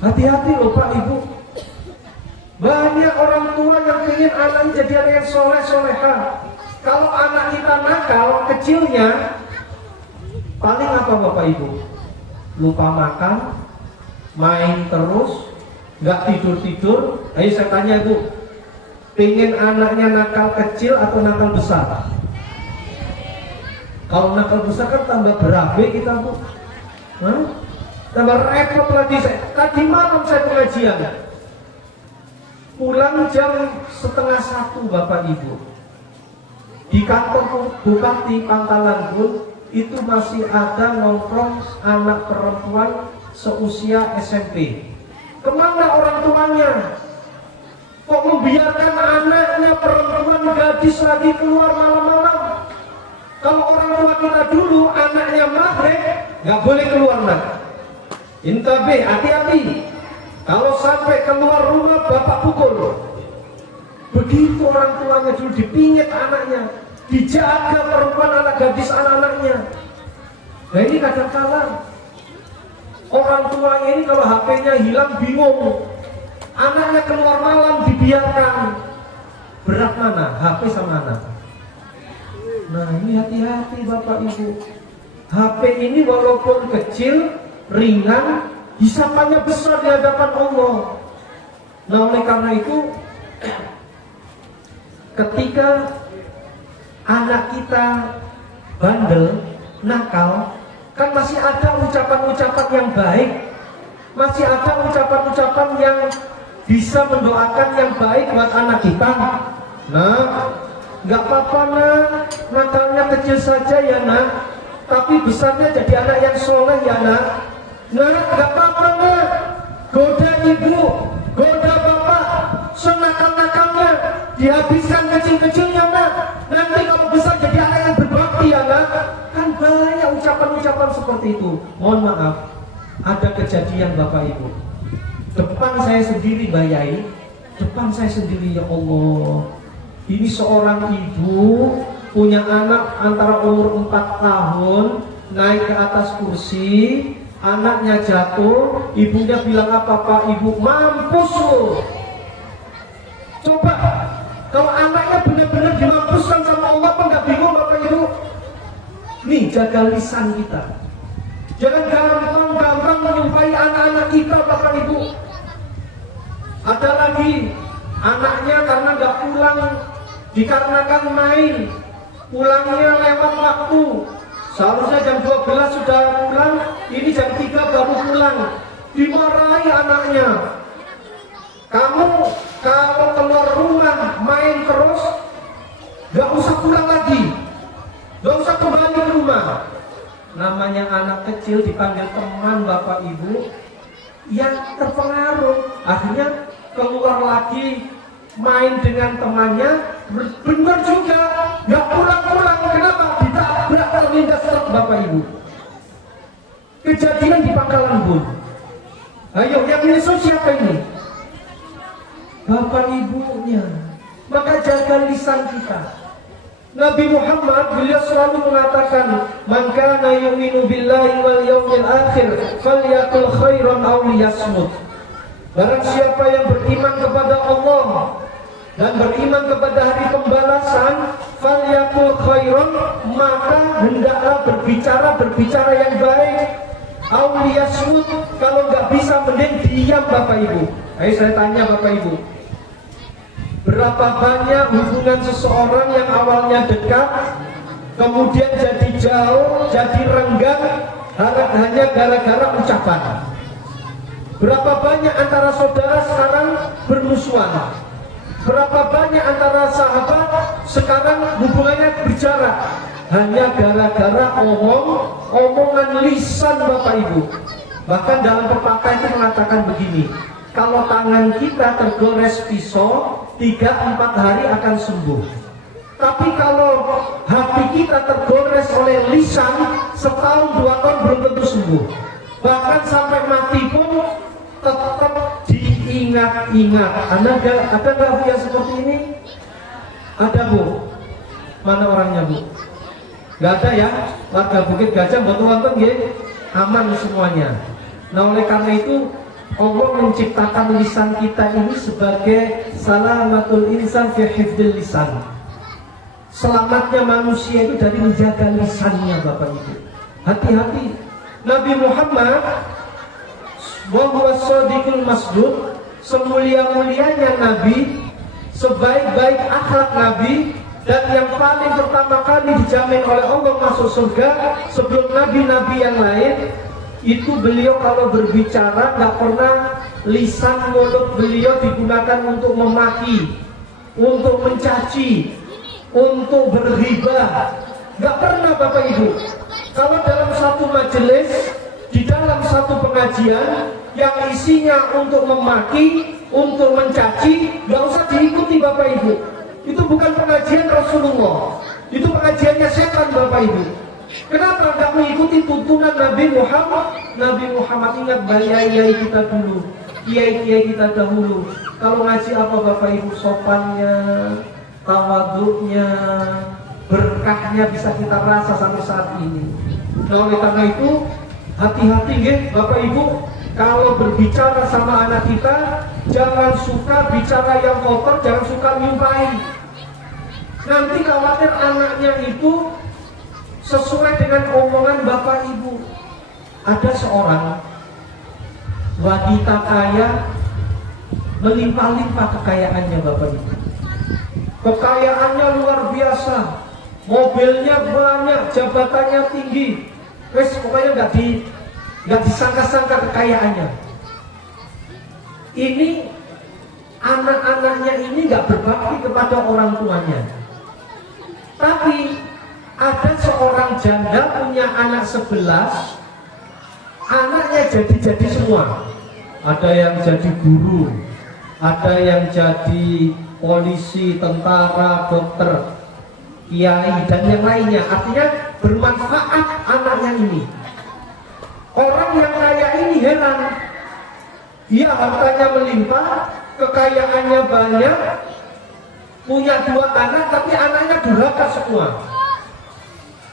Hati-hati loh Pak Ibu. Banyak orang tua yang ingin anaknya jadi anak yang soleh-soleha. Kalau anak kita nakal kecilnya, paling apa Bapak Ibu? Lupa makan, main terus, nggak tidur-tidur. Ayo saya tanya Bu, pengen anaknya nakal kecil atau nakal besar? Kalau nakal besar kan tambah berabe kita Bu. Tambah repot lagi. Tadi malam saya pengajian, pulang jam 12:30 Bapak Ibu. Di kantor Bupati Pangkalan Bun itu masih ada nongkrong anak perempuan seusia SMP. Kemana orang tuanya? Kok membiarkan anaknya perempuan gadis lagi keluar malam-malam? Kalau orang tua kita dulu anaknya maghrib nggak boleh keluar nak. Intabe, hati-hati. Kalau sampai keluar rumah bapak pukul. Begitu orang tuanya dulu, dipingit anaknya, dijaga perempuan anak gadis anak-anaknya. Nah ini kadang-kala orang tuanya ini kalau HP-nya hilang bingung. Anaknya keluar malam dibiarkan. Berat mana? HP sama anak. Nah ini hati-hati Bapak Ibu. HP ini walaupun kecil, ringan, hisapannya besar di hadapan Allah. Nah oleh karena itu, ketika anak kita bandel, nakal, kan masih ada ucapan-ucapan yang baik, masih ada ucapan-ucapan yang bisa mendoakan yang baik buat anak kita. Nah, nggak apa-apa nak, nakalnya kecil saja ya nak, tapi besarnya jadi anak yang soleh ya nak. Nah, nggak apa-apa nak, goda ibu, goda bapak, senakal-nakalnya, dihabiskan kecil-kecilnya nak. Nanti kalau besar jadi anak yang berbakti ya nak. Kan banyak ucapan-ucapan seperti itu. Mohon maaf, ada kejadian Bapak Ibu. Depan saya sendiri Bayai, depan saya sendiri ya Allah. Ini seorang ibu punya anak antara umur 4 tahun, naik ke atas kursi, anaknya jatuh, ibunya bilang apa Pak Ibu? Mampus lo. Coba kalau anaknya benar-benar dimampuskan sama Allah, apa nggak bingung Bapak Ibu? Nih jaga lisan kita. Jangan gampang-gampang menyumpahi anak-anak kita Bapak Ibu. Ada lagi anaknya karena nggak pulang dikarenakan main, pulangnya lewat waktu. Seharusnya jam 12 sudah pulang, ini jam 3 baru pulang. Dimarahi anaknya. Kamu kalau keluar rumah main terus, gak usah pulang lagi, gak usah kembali ke rumah. Namanya anak kecil dipanggil teman Bapak Ibu, yang terpengaruh. Akhirnya keluar lagi main dengan temannya, benar juga, gak pulang-pulang. Kenapa? Ditabrak terlindas truk Bapak Ibu. Kejadian di Pangkalan Bun. Ayo, yang nyusul siapa ini? Bapak ibunya. Maka jaga lisan kita. Nabi Muhammad beliau selalu mengatakan, "Man kana yu'minu billahi wal yawmil akhir falyakul khairan aw liyasmut." Barang siapa yang beriman kepada Allah dan beriman kepada hari pembalasan, falyakul khairan, maka hendaklah berbicara yang baik, aw liyasmut, kalau nggak bisa mending diam Bapak Ibu. Ayo saya tanya Bapak Ibu, berapa banyak hubungan seseorang yang awalnya dekat kemudian jadi jauh, jadi renggang hanya gara-gara ucapan? Berapa banyak antara saudara sekarang bermusuhan? Berapa banyak antara sahabat sekarang hubungannya berjarak hanya gara-gara omongan lisan Bapak Ibu? Bahkan dalam pepatah itu mengatakan begini, kalau tangan kita tergores pisau 3-4 hari akan sembuh. Tapi kalau hati kita tergores oleh lisan, setahun 2 tahun belum tentu sembuh. Bahkan sampai mati pun tetap diingat-ingat. Ada nggak Bu yang seperti ini? Ada Bu? Mana orangnya Bu? Nggak ada ya? Warga Bukit Gajah buat nonton ya? Aman semuanya. Nah oleh karena itu Allah menciptakan lisan kita ini sebagai salamatul insan fi hifdzil lisan. Selamatnya manusia itu dari menjaga lisannya Bapak Ibu. Hati-hati. Nabi Muhammad wa huwa shadiqul masduq, semulia-mulianya Nabi, sebaik-baik akhlak Nabi, dan yang paling pertama kali dijamin oleh Allah masuk surga sebelum nabi-nabi yang lain, itu beliau kalau berbicara nggak pernah lisan mulut beliau digunakan untuk memaki, untuk mencaci, untuk berghibah. Nggak pernah Bapak Ibu. Kalau dalam satu majelis, di dalam satu pengajian yang isinya untuk memaki, untuk mencaci, nggak usah diikuti Bapak Ibu. Itu bukan pengajian Rasulullah, itu pengajiannya setan Bapak Ibu. Kenapa nggak mengikuti tuntunan Nabi Muhammad? Nabi Muhammad ingat kiai kita dulu, kiai kita dahulu. Kalau ngaji apa Bapak Ibu? Sopannya, tawaduknya, berkahnya bisa kita rasa sampai saat ini. Nah oleh karena itu hati-hati nggih Bapak Ibu, kalau berbicara sama anak kita jangan suka bicara yang kotor, jangan suka nyumpahi. Nanti khawatir anaknya itu sesuai dengan omongan Bapak Ibu. Ada seorang wanita kaya melimpah-limpah kekayaannya Bapak Ibu. Kekayaannya luar biasa, mobilnya banyak, jabatannya tinggi. Wes pokoknya nggak disangka-sangka kekayaannya. Ini anak-anaknya ini nggak berbakti kepada orang tuanya. Tapi ada seorang janda punya anak 11, anaknya jadi semua. Ada yang jadi guru, ada yang jadi polisi, tentara, dokter, kiai, dan yang lainnya. Artinya bermanfaat anaknya ini. Orang yang kaya ini heran, dia hartanya melimpah, kekayaannya banyak, punya 2 anak, tapi anaknya durhaka semua.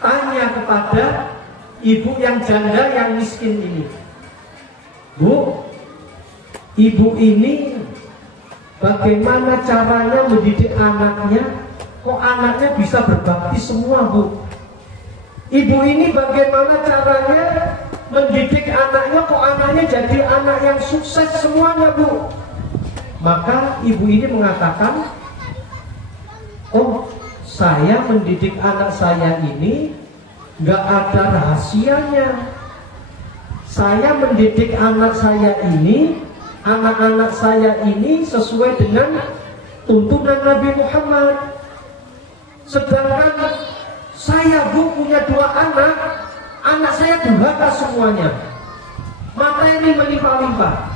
Tanya kepada ibu yang janda yang miskin ini, Bu, ibu ini bagaimana caranya mendidik anaknya? Kok anaknya bisa berbakti semua Bu? Ibu ini bagaimana caranya mendidik anaknya? Kok anaknya jadi anak yang sukses semuanya Bu? Maka ibu ini mengatakan, oh saya mendidik anak saya ini nggak ada rahasianya. Saya mendidik anak saya ini, anak-anak saya ini sesuai dengan tuntunan Nabi Muhammad. Sedangkan saya Bu punya 2 anak, anak saya durhaka semuanya, materi melimpah-limpah.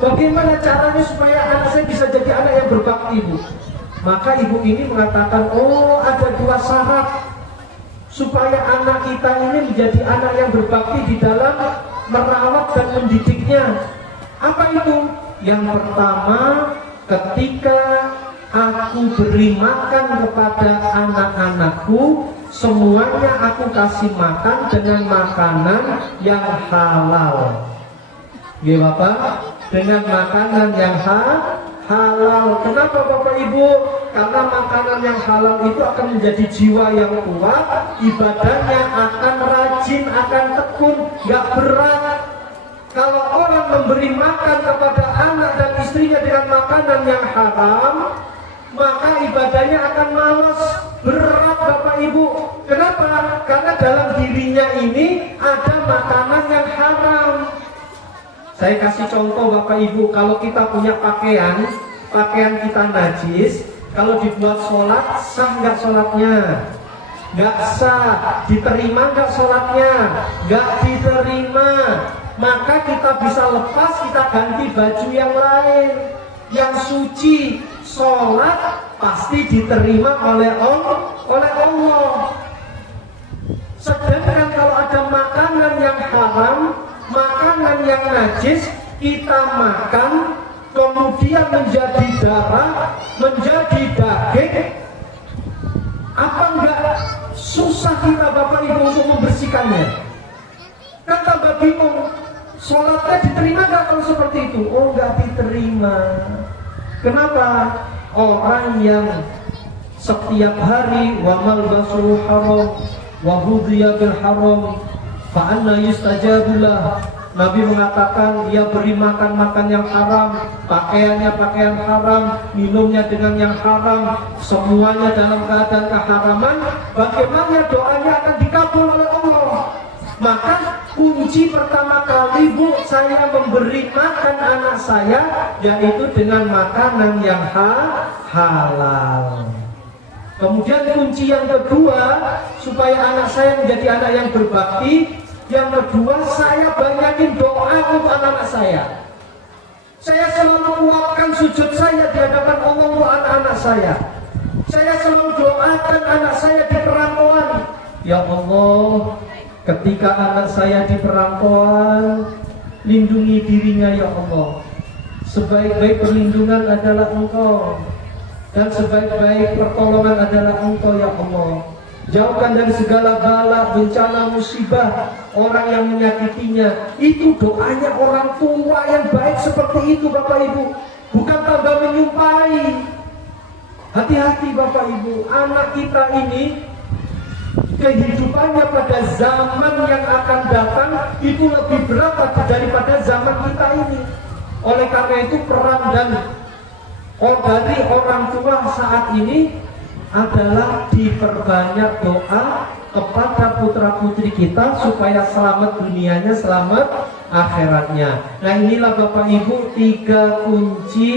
Bagaimana caranya supaya anak saya bisa jadi anak yang berbakti Bu? Maka ibu ini mengatakan, oh ada 2 syarat supaya anak kita ini menjadi anak yang berbakti di dalam merawat dan mendidiknya. Apa itu? Yang pertama, ketika aku beri makan kepada anak-anakku, semuanya aku kasih makan dengan makanan yang halal. Ya Bapak, dengan makanan yang halal. Kenapa Bapak Ibu? Karena makanan yang halal itu akan menjadi jiwa yang kuat, ibadahnya akan rajin, akan tekun, gak berat. Kalau orang memberi makan kepada anak dan istrinya dengan makanan yang haram, maka ibadahnya akan malas, berat Bapak Ibu. Kenapa? Karena dalam dirinya ini ada makanan yang haram. Saya kasih contoh Bapak Ibu, kalau kita punya pakaian kita najis, kalau dibuat sholat, sah nggak sholatnya? Nggak sah. Diterima nggak sholatnya? Nggak diterima. Maka kita bisa lepas, kita ganti baju yang lain, yang suci. Sholat pasti diterima oleh Allah. Sedangkan kalau ada makanan yang haram, makanan yang najis, kita makan, kemudian menjadi darah, menjadi daging, apa enggak susah kita Bapak Ibu untuk membersihkannya? Kan tambah bingung, sholatnya diterima enggak kalau seperti itu? Oh enggak diterima. Kenapa? Orang yang setiap hari wa malbasuhu haram wa hudhiya bil haram fa anna yustajabulah. Nabi mengatakan dia beri makan yang haram, pakaiannya pakaian haram, minumnya dengan yang haram, semuanya dalam keadaan keharaman. Bagaimana doanya akan dikabul oleh Allah? Maka kunci pertama kali Bu, saya memberi makan anak saya yaitu dengan makanan yang halal. Kemudian kunci yang kedua, supaya anak saya menjadi anak yang berbakti, yang kedua, saya banyakin doa untuk anak-anak saya. Saya selalu kuatkan sujud saya di hadapan Allah untuk anak-anak saya. Saya selalu doakan anak saya di perantauan. Ya Allah, ketika anak saya di perantauan, lindungi dirinya ya Allah. Sebaik-baik perlindungan adalah Engkau, dan sebaik-baik pertolongan adalah Engkau ya Allah. Jauhkan dari segala bala, bencana, musibah, orang yang menyakitinya. Itu doanya orang tua yang baik seperti itu Bapak Ibu. Bukan tambah menyumpahi. Hati-hati Bapak Ibu, anak kita ini kehidupannya pada zaman yang akan datang itu lebih berat daripada zaman kita ini. Oleh karena itu peran dari orang tua saat ini adalah diperbanyak doa kepada putra putri kita supaya selamat dunianya, selamat akhiratnya. Nah inilah Bapak Ibu 3 kunci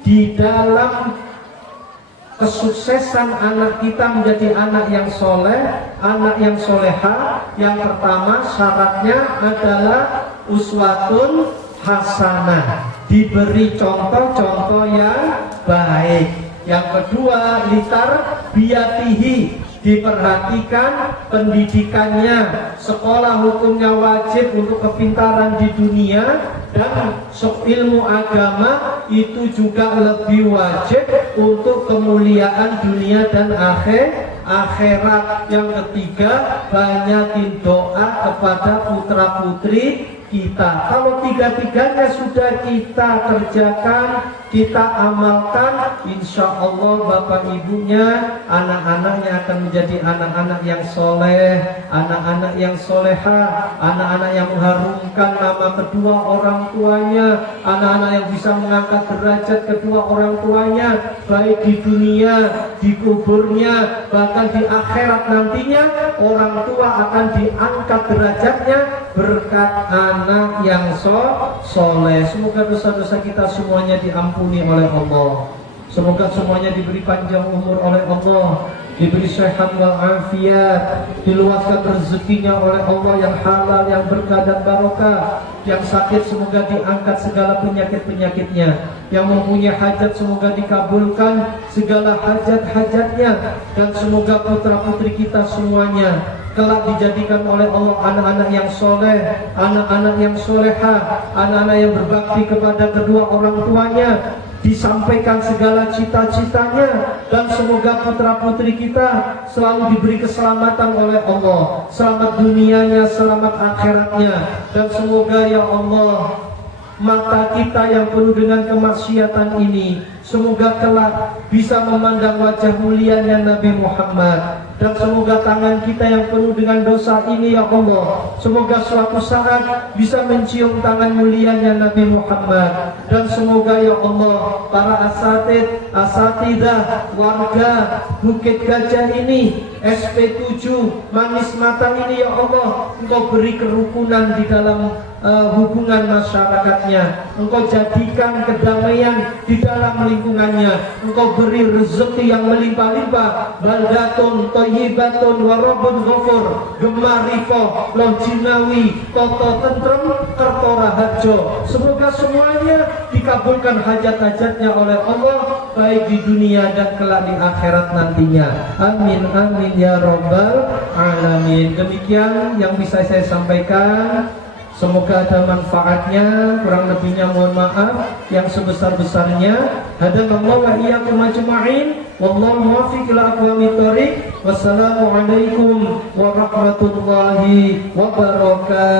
di dalam kesuksesan anak kita menjadi anak yang soleh, anak yang soleha. Yang pertama syaratnya adalah uswatun hasanah, diberi contoh-contoh yang baik. Yang kedua, litar biyatihi, diperhatikan pendidikannya. Sekolah hukumnya wajib untuk kepintaran di dunia, dan ilmu agama itu juga lebih wajib untuk kemuliaan dunia dan akhirat. Yang ketiga, banyakin doa kepada putra putri kita. Kalau tiga-tiganya sudah kita kerjakan, kita amalkan, insya Allah Bapak Ibunya, anak-anaknya akan menjadi anak-anak yang soleh, anak-anak yang soleha, anak-anak yang mengharumkan nama kedua orang tuanya, anak-anak yang bisa mengangkat derajat kedua orang tuanya, baik di dunia, di kuburnya, bahkan di akhirat nantinya. Orang tua akan diangkat derajatnya berkat anak yang soleh. Semoga dosa-dosa kita semuanya diampuni oleh Allah. Semoga semuanya diberi panjang umur oleh Allah, diberi sehat wal afiat, diluaskan rezekinya oleh Allah yang halal, yang berkah dan barokah. Yang sakit semoga diangkat segala penyakit-penyakitnya. Yang mempunyai hajat semoga dikabulkan segala hajat-hajatnya. Dan semoga putra-putri kita semuanya kelak dijadikan oleh Allah anak-anak yang soleh, anak-anak yang soleha, anak-anak yang berbakti kepada kedua orang tuanya. disampaikan segala cita-citanya, dan semoga putra-putri kita selalu diberi keselamatan oleh Allah, selamat dunianya, selamat akhiratnya, dan semoga ya Allah mata kita yang penuh dengan kemaksiatan ini semoga kelak bisa memandang wajah mulianya Nabi Muhammad, dan semoga tangan kita yang penuh dengan dosa ini ya Allah semoga suatu saat bisa mencium tangan mulianya Nabi Muhammad, dan semoga ya Allah para asatidah warga Bukit Gajah ini, SP7 Manis Mata ini ya Allah, Engkau beri kerukunan di dalam hubungan masyarakatnya, Engkau jadikan kedamaian di dalam lingkungannya, Engkau beri rezeki yang melimpah-limpah, baldatun thayyibatun warabun ghafur, gemaripo lonjinawi toto tentrem kerto raharjo. Semoga semuanya dikabulkan hajat-hajatnya oleh Allah, baik di dunia dan kelak di akhirat nantinya. Amin amin ya rabbal alamin. Demikian yang bisa saya sampaikan. Semoga ada manfaatnya, kurang lebihnya mohon maaf yang sebesar-besarnya. Hadanallahu wa iyyakum ajma'in. Wallahu muwaffiq ila aqwamit thoriq. Wassalamualaikum warahmatullahi wabarakatuh.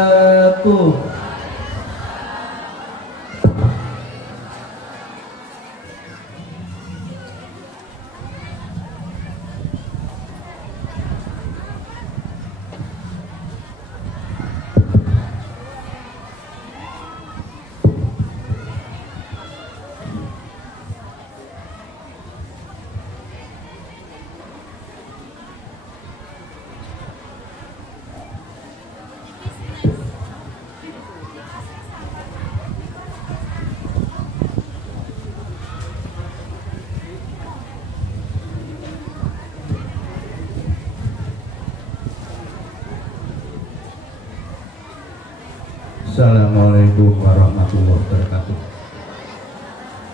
Assalamualaikum warahmatullahi wabarakatuh.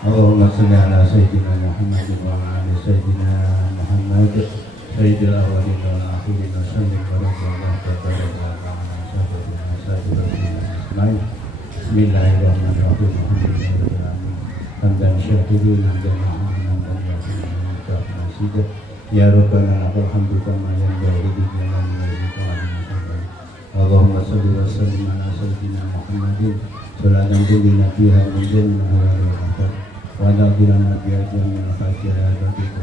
Allahumma shalli ala sayyidina Muhammadin wa ala ali sayyidina Muhammad sayyidil awwalin wal akhirin wa sallim wa sallallahu ta'ala. Bismillahirrahmanirrahim. Hamdan syakirin hamdan hamdan yasin ya rabbana lakal hamdu kama yanbaghi li jalali wajhika wa Allahumma shalli wa sallim ala sayyidina Muhammadin salatan tu'minu biha min jannati wa nabiyana biha min al-fatiha wa bihi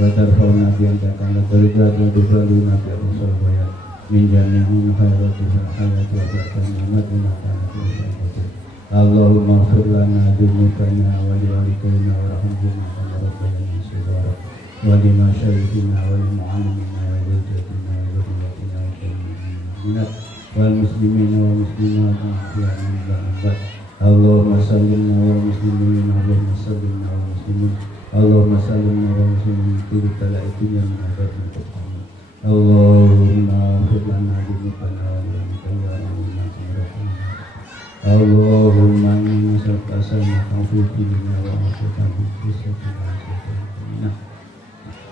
wa tarfa'una biha ta'ala darajat wa tusaluna biha rasulullah min jami'il khairati wal hayati wa ta'ala Allahumma ighfir lana dzunubana wa li walidayna warhamhuma kama rabbayana shighara wa li masyayikhina wa li mu'allimina wa zawjatina wa dhurriyyatina wal muslimina wal muslimat ahyanan wa amwat. Allahumma sallimna wal muslimin Allahumma sallimna wal muslimin Allahumma sallimna wal muslimin fi talaitina min adzabin qubur. Allahumma ighfir lana dzunubana wa li walidayna Allahumma inna nas'aluka as-salamata fi dinina wa afiyatan fi jassadina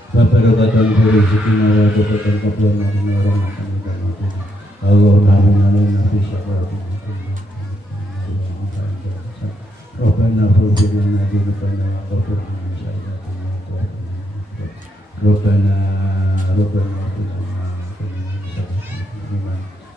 wa barakatan fi rizqina wa tawbatan qabla mawtina wa rahmatan min rabbina. Allahumma inna fi syaqatina Rabbana ighfir lana dzunubana wa ghfir lana sayyi'atina Rabbana ighfir lana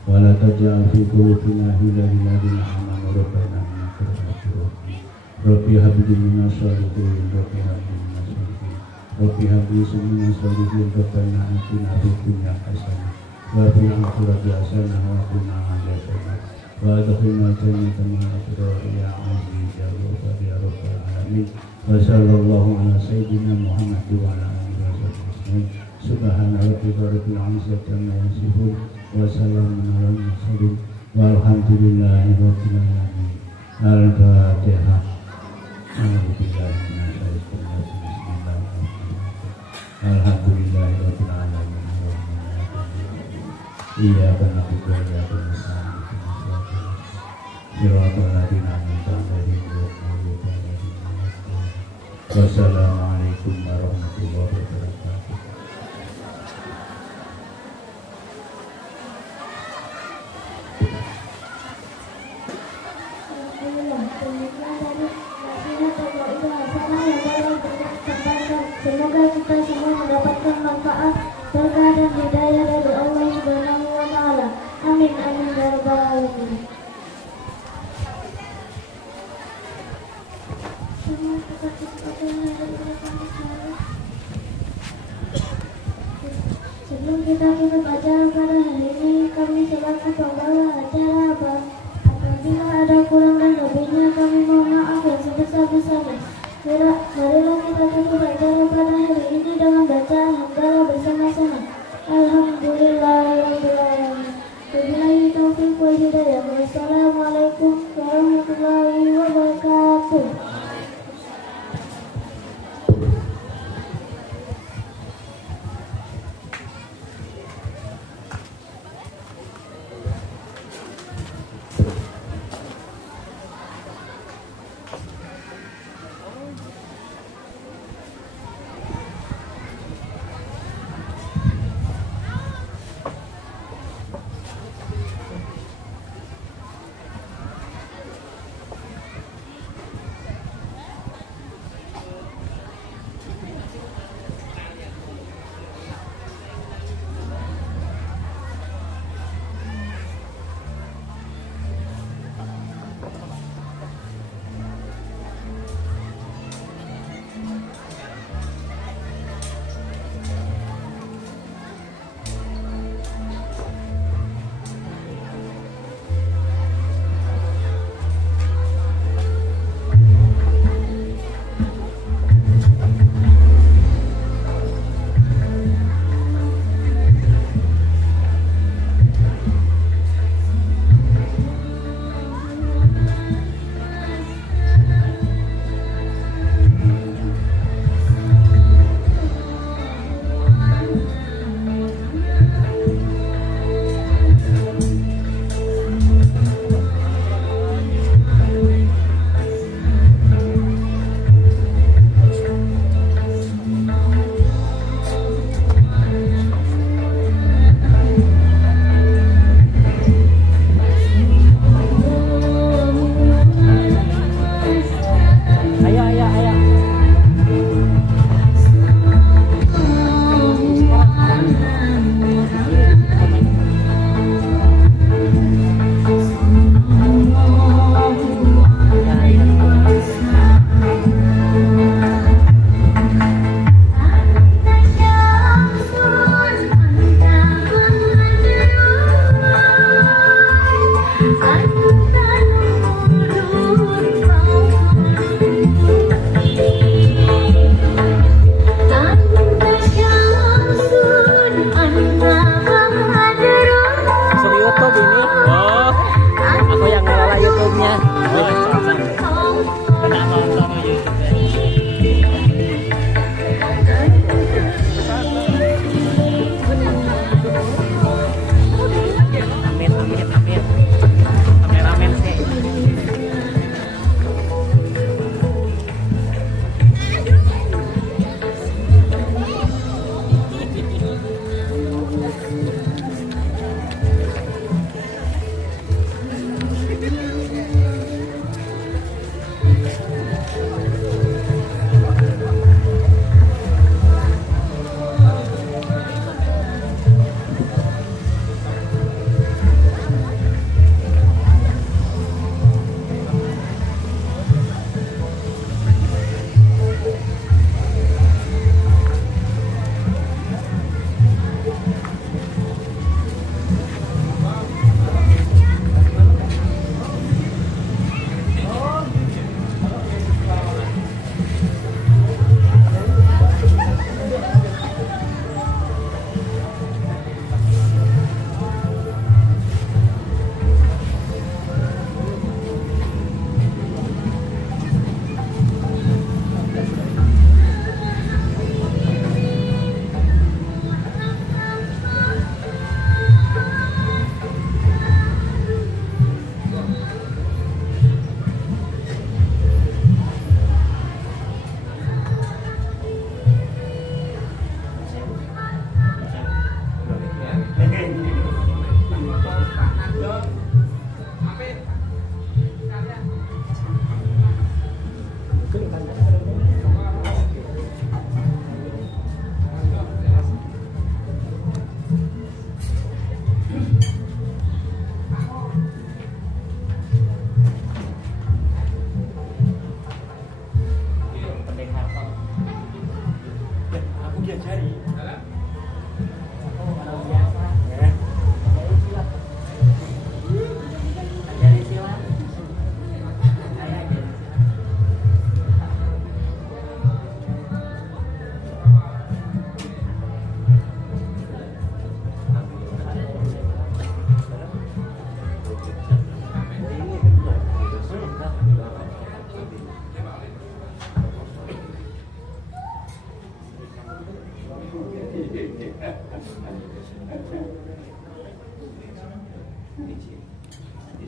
wa la taj'al fi qulubina ghillan lil ladzina amanu Rabbana innaka ra'ufur rahim. Rabbi hab li min as-salihin Rabbi hab li min as-salihin Rabbi hab li min as-salihin Rabbana atina fid dunya hasanah wa fil akhirati hasanah wa qina adzabannar wa adkhilna jannata ma'al abrar ya aziz ya ghafur ya rabbal alamin. Wa sallallahu ala sayyidina Muhammad wa ala alihi wasallam. Subhana rabbika rabbil izzati amma yasifun wa salamun alal mursalin walhamdulillahi rabbil alamin. Al-Fatihah. Alhamdulillahi rabbil alamin. Iyyaka na'budu wa iyyaka nasta'in. Shiratal ladzina an'amta 'alaihim ghairil maghdubi 'alaihim. Wassalamualaikum warahmatullahi wabarakatuh. Alhamdulillah, semua kesempatan yang diberikan kami selalu. Sebelum kita tutup acara pada hari ini, kami selaku pembawa acara apabila ada kurang dan lebihnya kami mohon maaf yang sebesar-besarnya. Marilah kita tutup acara pada hari ini dengan bacaan hamdalah bersama-sama. Alhamdulillahirabbil alamin. Wabillahi taufiq wal hidayah. Wassalamualaikum warahmatullahi wabarakatuh.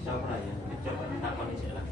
Siapa ya? Coba takon iki lah.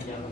Jangan